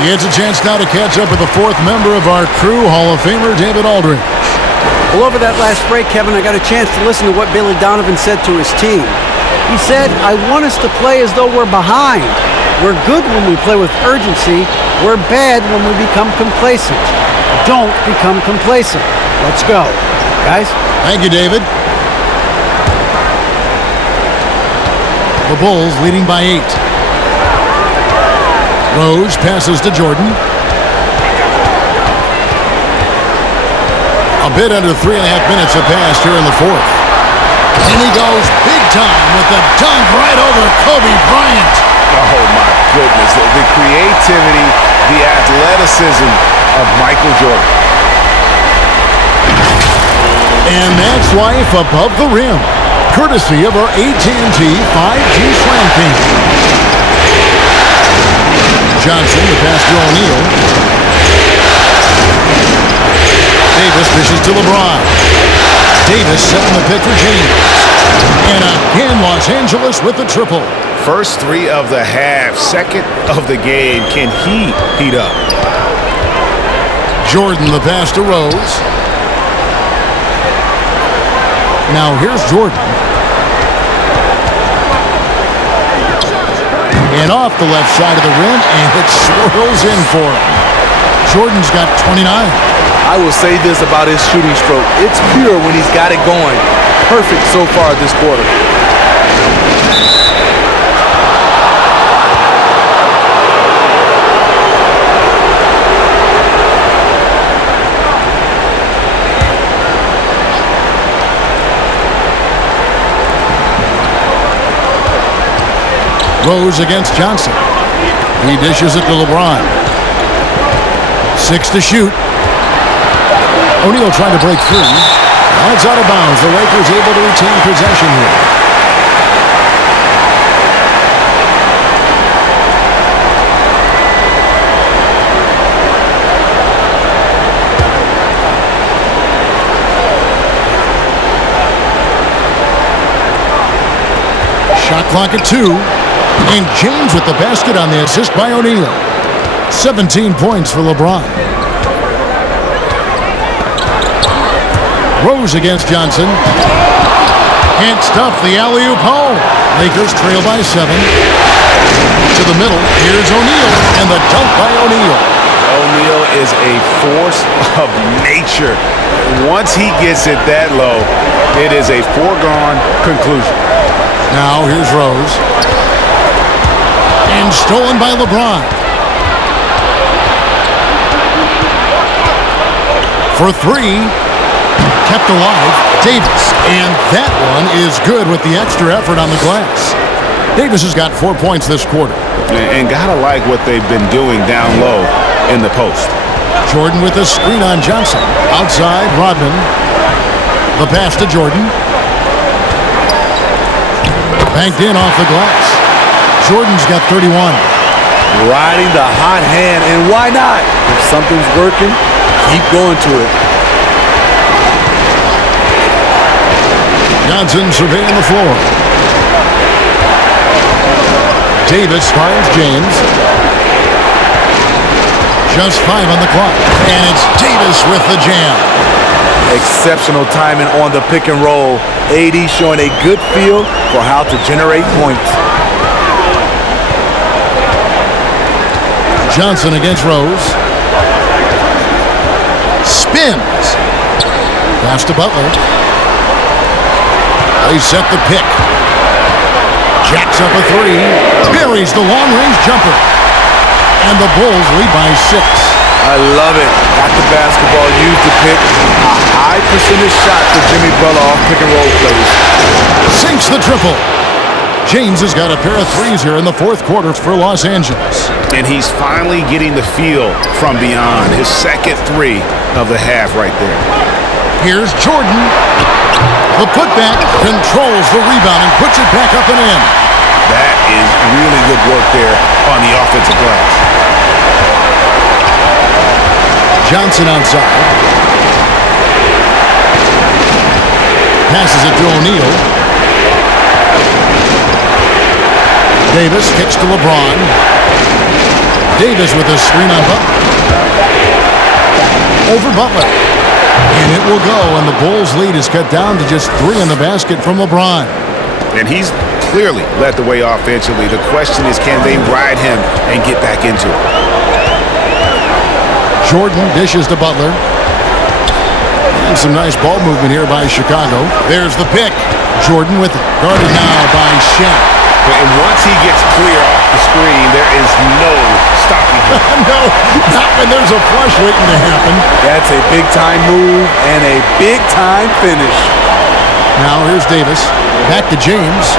He gets a chance now to catch up with the 4th member of our crew, Hall of Famer David Aldridge. Well, over that last break, Kevin, I got a chance to listen to what Billy Donovan said to his team. He said, I want us to play as though we're behind. We're good when we play with urgency. We're bad when we become complacent. Don't become complacent. Let's go. Guys? Thank you, David. The Bulls leading by 8. Rose passes to Jordan. A bit under 3.5 minutes have passed here in the 4th. And he goes big time with the dunk right over Kobe Bryant. Oh, my goodness. The creativity, the athleticism of Michael Jordan. And that's life above the rim, courtesy of our AT&T 5G Slam team. Johnson, the pass to O'Neal. Davis dishes to LeBron. Davis setting the pick for James. And again, Los Angeles with the triple. First 3 of the half, second of the game. Can he heat up? Jordan, the pass to Rose. Now here's Jordan. And off the left side of the rim, and it swirls in for him. Jordan's got 29. I will say this about his shooting stroke. It's pure when he's got it going. Perfect so far this quarter. Rose against Johnson. He dishes it to LeBron. 6 to shoot. O'Neal trying to break through. Now it's out of bounds. The Lakers able to retain possession here. Shot clock at 2. And James with the basket on the assist by O'Neal. 17 points for LeBron. Rose against Johnson. Can't stuff the alley-oop hole. Lakers trail by 7. to the middle. Here's O'Neal, and the dunk by O'Neal. O'Neal is a force of nature. Once he gets it that low, it is a foregone conclusion. Now here's Rose. And stolen by LeBron. For three. Kept alive, Davis. And that one is good with the extra effort on the glass. Davis has got 4 points this quarter. And gotta like what they've been doing down low in the post. Jordan with a screen on Johnson. Outside, Rodman. The pass to Jordan. Banked in off the glass. Jordan's got 31. Riding the hot hand, and why not? If something's working, keep going to it. Johnson surveying the floor. Davis finds James. Just 5 on the clock. And it's Davis with the jam. Exceptional timing on the pick and roll. AD showing a good feel for how to generate points. Johnson against Rose. Spins. Pass to Butler. They set the pick. Jacks up a three. Buries the long-range jumper. And the Bulls lead by 6. I love it. Got the basketball, used the pick. A high percentage shot for Jimmy Butler off pick and roll plays. Sinks the triple. James has got a pair of threes here in the fourth quarter for Los Angeles. And he's finally getting the feel from beyond. His second three of the half right there. Here's Jordan. The putback controls the rebound and puts it back up and in. That is really good work there on the offensive glass. Johnson outside. Passes it to O'Neal. Davis kicks to LeBron. Davis with a screen on Butler. Over Butler. And it will go, and the Bulls' lead is cut down to just 3 in the basket from LeBron. And he's clearly led the way offensively. The question is, can they ride him and get back into it? Jordan dishes to Butler. And some nice ball movement here by Chicago. There's the pick. Jordan with it. Guarded now by Shaq. And once he gets clear off the screen, there is no stopping him. No, not when there's a flush waiting to happen. That's a big-time move and a big-time finish. Now here's Davis. Back to James.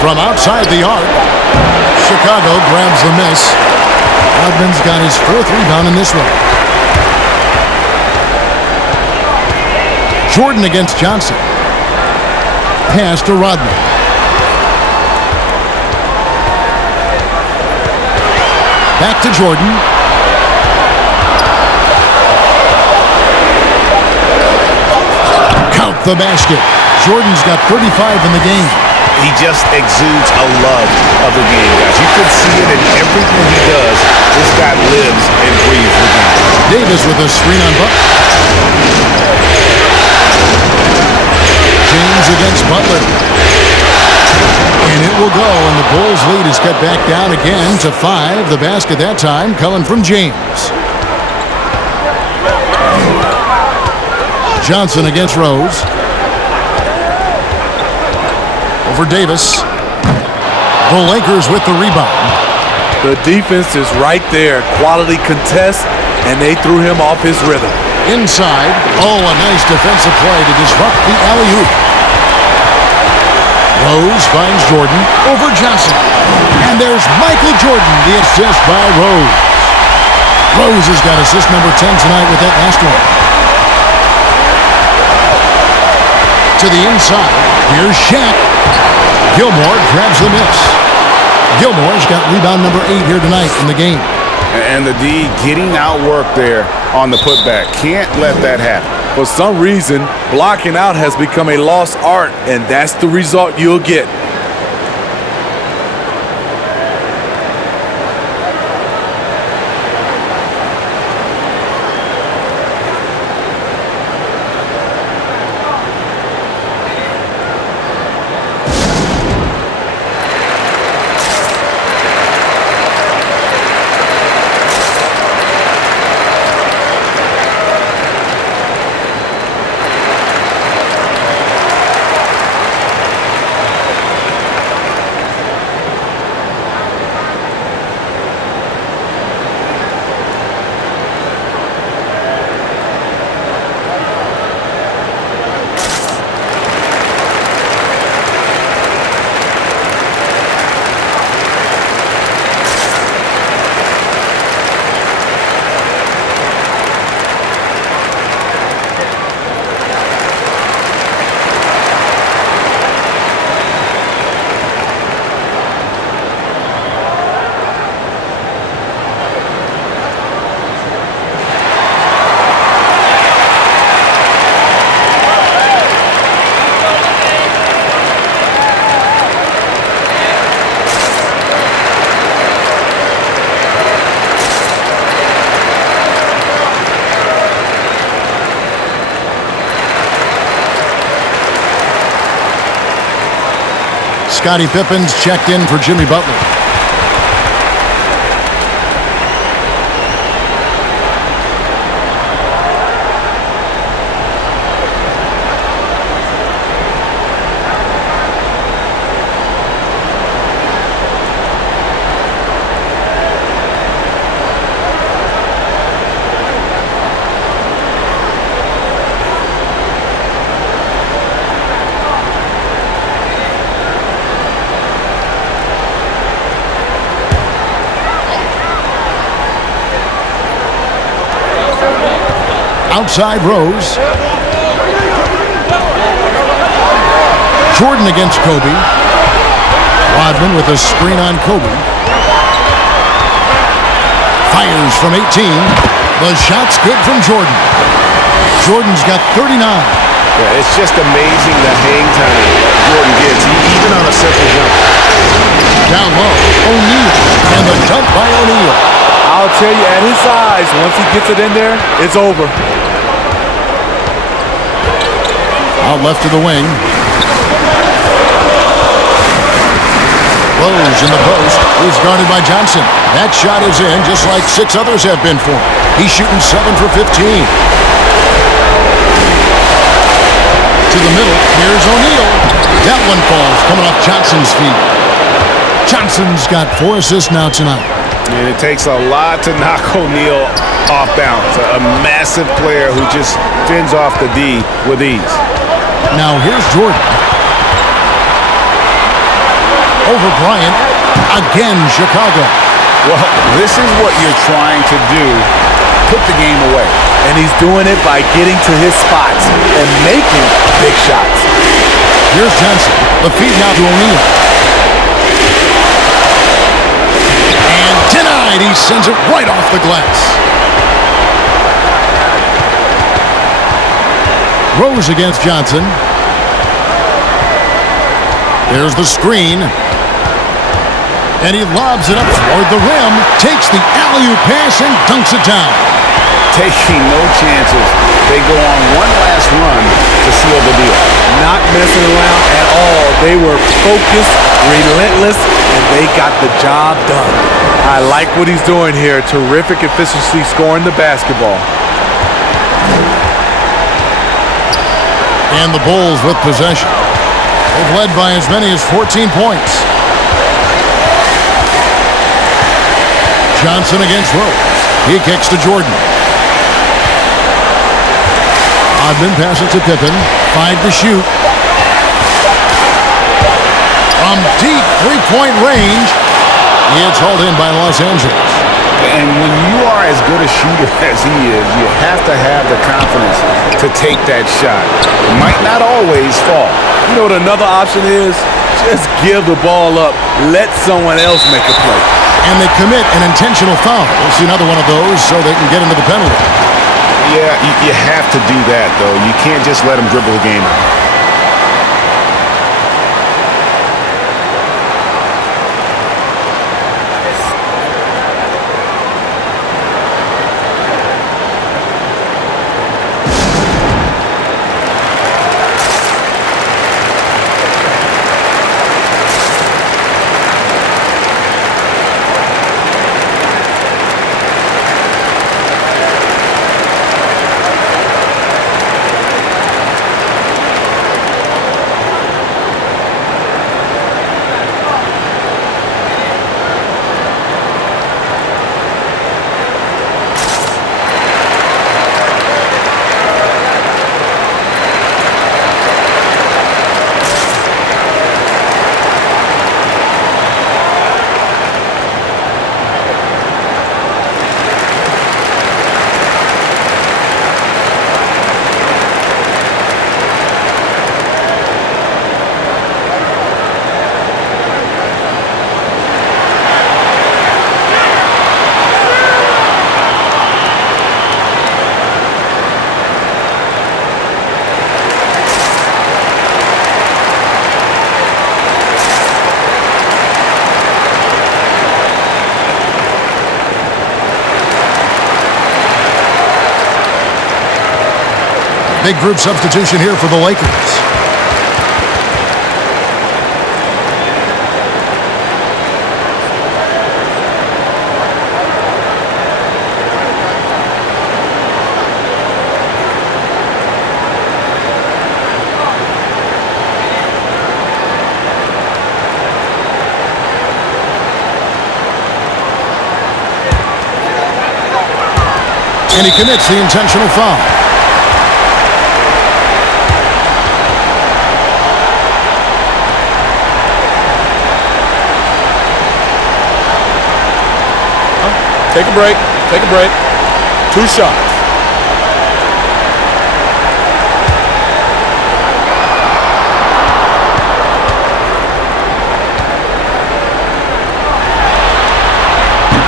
From outside the arc, Chicago grabs the miss. Rodman's got his 4th rebound in this one. Jordan against Johnson. Pass to Rodman. Back to Jordan. Count the basket. Jordan's got 35 in the game. He just exudes a love of the game, guys. You can see it in everything he does. This guy lives and breathes the game. Davis with a screen on Butler. James against Butler. And it will go, and the Bulls' lead is cut back down again to 5. The basket that time coming from James. Johnson against Rose. Over Davis. The Lakers with the rebound. The defense is right there. Quality contest, and they threw him off his rhythm. Inside. Oh, a nice defensive play to disrupt the alley-oop. Rose finds Jordan over Johnson. And there's Michael Jordan, the assist by Rose. Rose has got assist number 10 tonight with that last one. To the inside. Here's Shaq. Gilmore grabs the miss. Gilmore's got rebound number 8 here tonight in the game. And the D getting outworked there on the putback. Can't let that happen. For some reason, blocking out has become a lost art, and that's the result you'll get. Scottie Pippen's checked in for Jimmy Butler. Outside Rose. Jordan against Kobe. Rodman with a screen on Kobe. Fires from 18. The shot's good from Jordan. Jordan's got 39. Yeah, it's just amazing the hang time Jordan gets, even on a simple jump. Down low, O'Neal. And the dunk by O'Neal. I'll tell you, at his size, once he gets it in there, it's over. Out left to the wing. Rose in the post. He's guarded by Johnson. That shot is in, just like 6 others have been for him. He's shooting 7 for 15. To the middle. Here's O'Neal. That one falls, coming off Johnson's feet. Johnson's got 4 assists now tonight. And it takes a lot to knock O'Neal off balance. A massive player who just fends off the D with ease. Now here's Jordan. Over Bryant. Again, Chicago. Well, this is what you're trying to do. Put the game away. And he's doing it by getting to his spots and making big shots. Here's Johnson. The feed now to O'Neal. And denied. He sends it right off the glass. Rose against Johnson. There's the screen. And he lobs it up toward the rim. Takes the alley-oop pass and dunks it down. Taking no chances. They go on one last run to seal the deal. Not messing around at all. They were focused, relentless, and they got the job done. I like what he's doing here. Terrific efficiency scoring the basketball. And the Bulls with possession. They've led by as many as 14 points. Johnson against Rose. He kicks to Jordan. Rodman passes to Pippen. 5 to shoot. From deep three-point range, it's hauled in by Los Angeles. And when you are as good a shooter as he is, you have to have the confidence to take that shot. It might not always fall. You know what another option is? Just give the ball up. Let someone else make a play. And they commit an intentional foul. We'll see another one of those so they can get into the penalty. Yeah, you have to do that, though. You can't just let them dribble the game out. Big group substitution here for the Lakers. And he commits the intentional foul. Take a break. Take a break. 2 shots.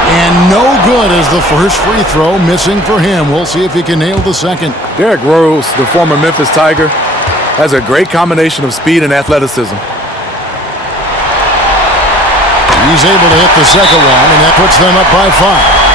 And no good as the first free throw missing for him. We'll see if he can nail the second. Derrick Rose, the former Memphis Tiger, has a great combination of speed and athleticism. He's able to hit the second one, and that puts them up by 5.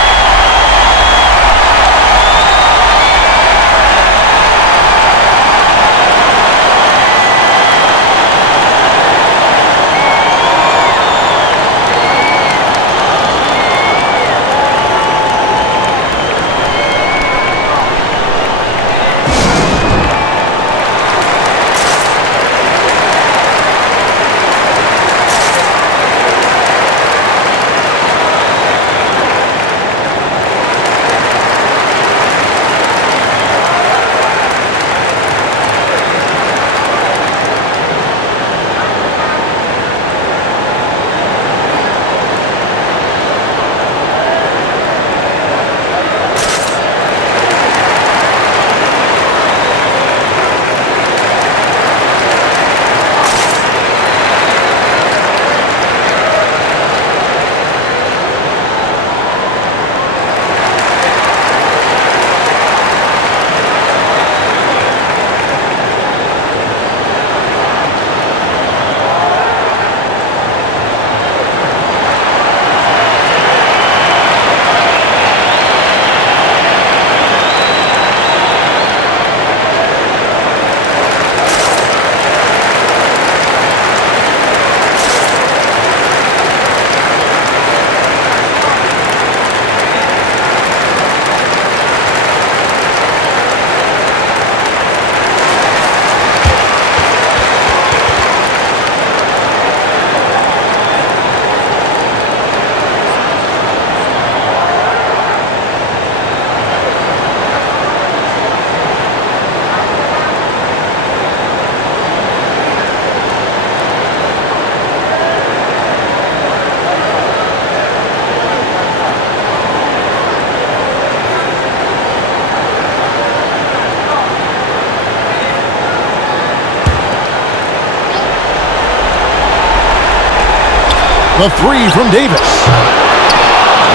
The three from Davis.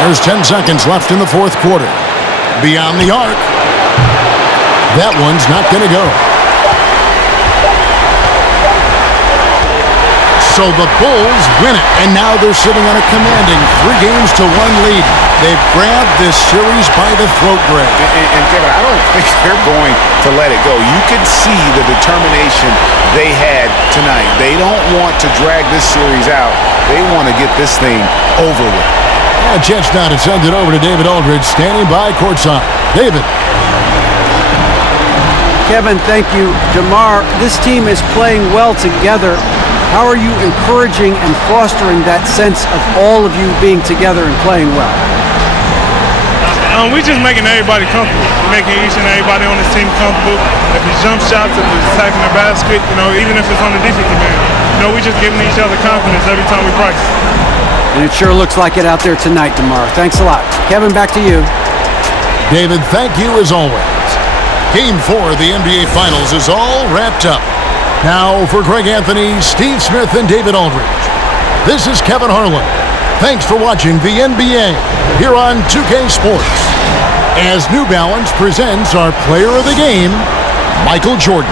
There's 10 seconds left in the fourth quarter. Beyond the arc. That one's not going to go. So the Bulls win it, and now they're sitting on a commanding 3-1 lead. They've grabbed this series by the throat, Greg. And Kevin, I don't think they're going to let it go. You can see the determination they had tonight. They don't want to drag this series out. They want to get this thing over with. A chance now to send it over to David Aldridge, standing by courtside. David. Kevin, thank you. DeMar, this team is playing well together. How are you encouraging and fostering that sense of all of you being together and playing well? We're just making everybody comfortable, making each and everybody on this team comfortable. If it's jump shots, if it's attacking the basket, even if it's on the defensive end, we're just giving each other confidence every time we practice. And it sure looks like it out there tonight, DeMar. Thanks a lot. Kevin, back to you. David, thank you as always. Game 4 of the NBA Finals is all wrapped up. Now for Greg Anthony, Steve Smith, and David Aldridge, this is Kevin Harlan. Thanks for watching the NBA here on 2K Sports. As New Balance presents our player of the game, Michael Jordan.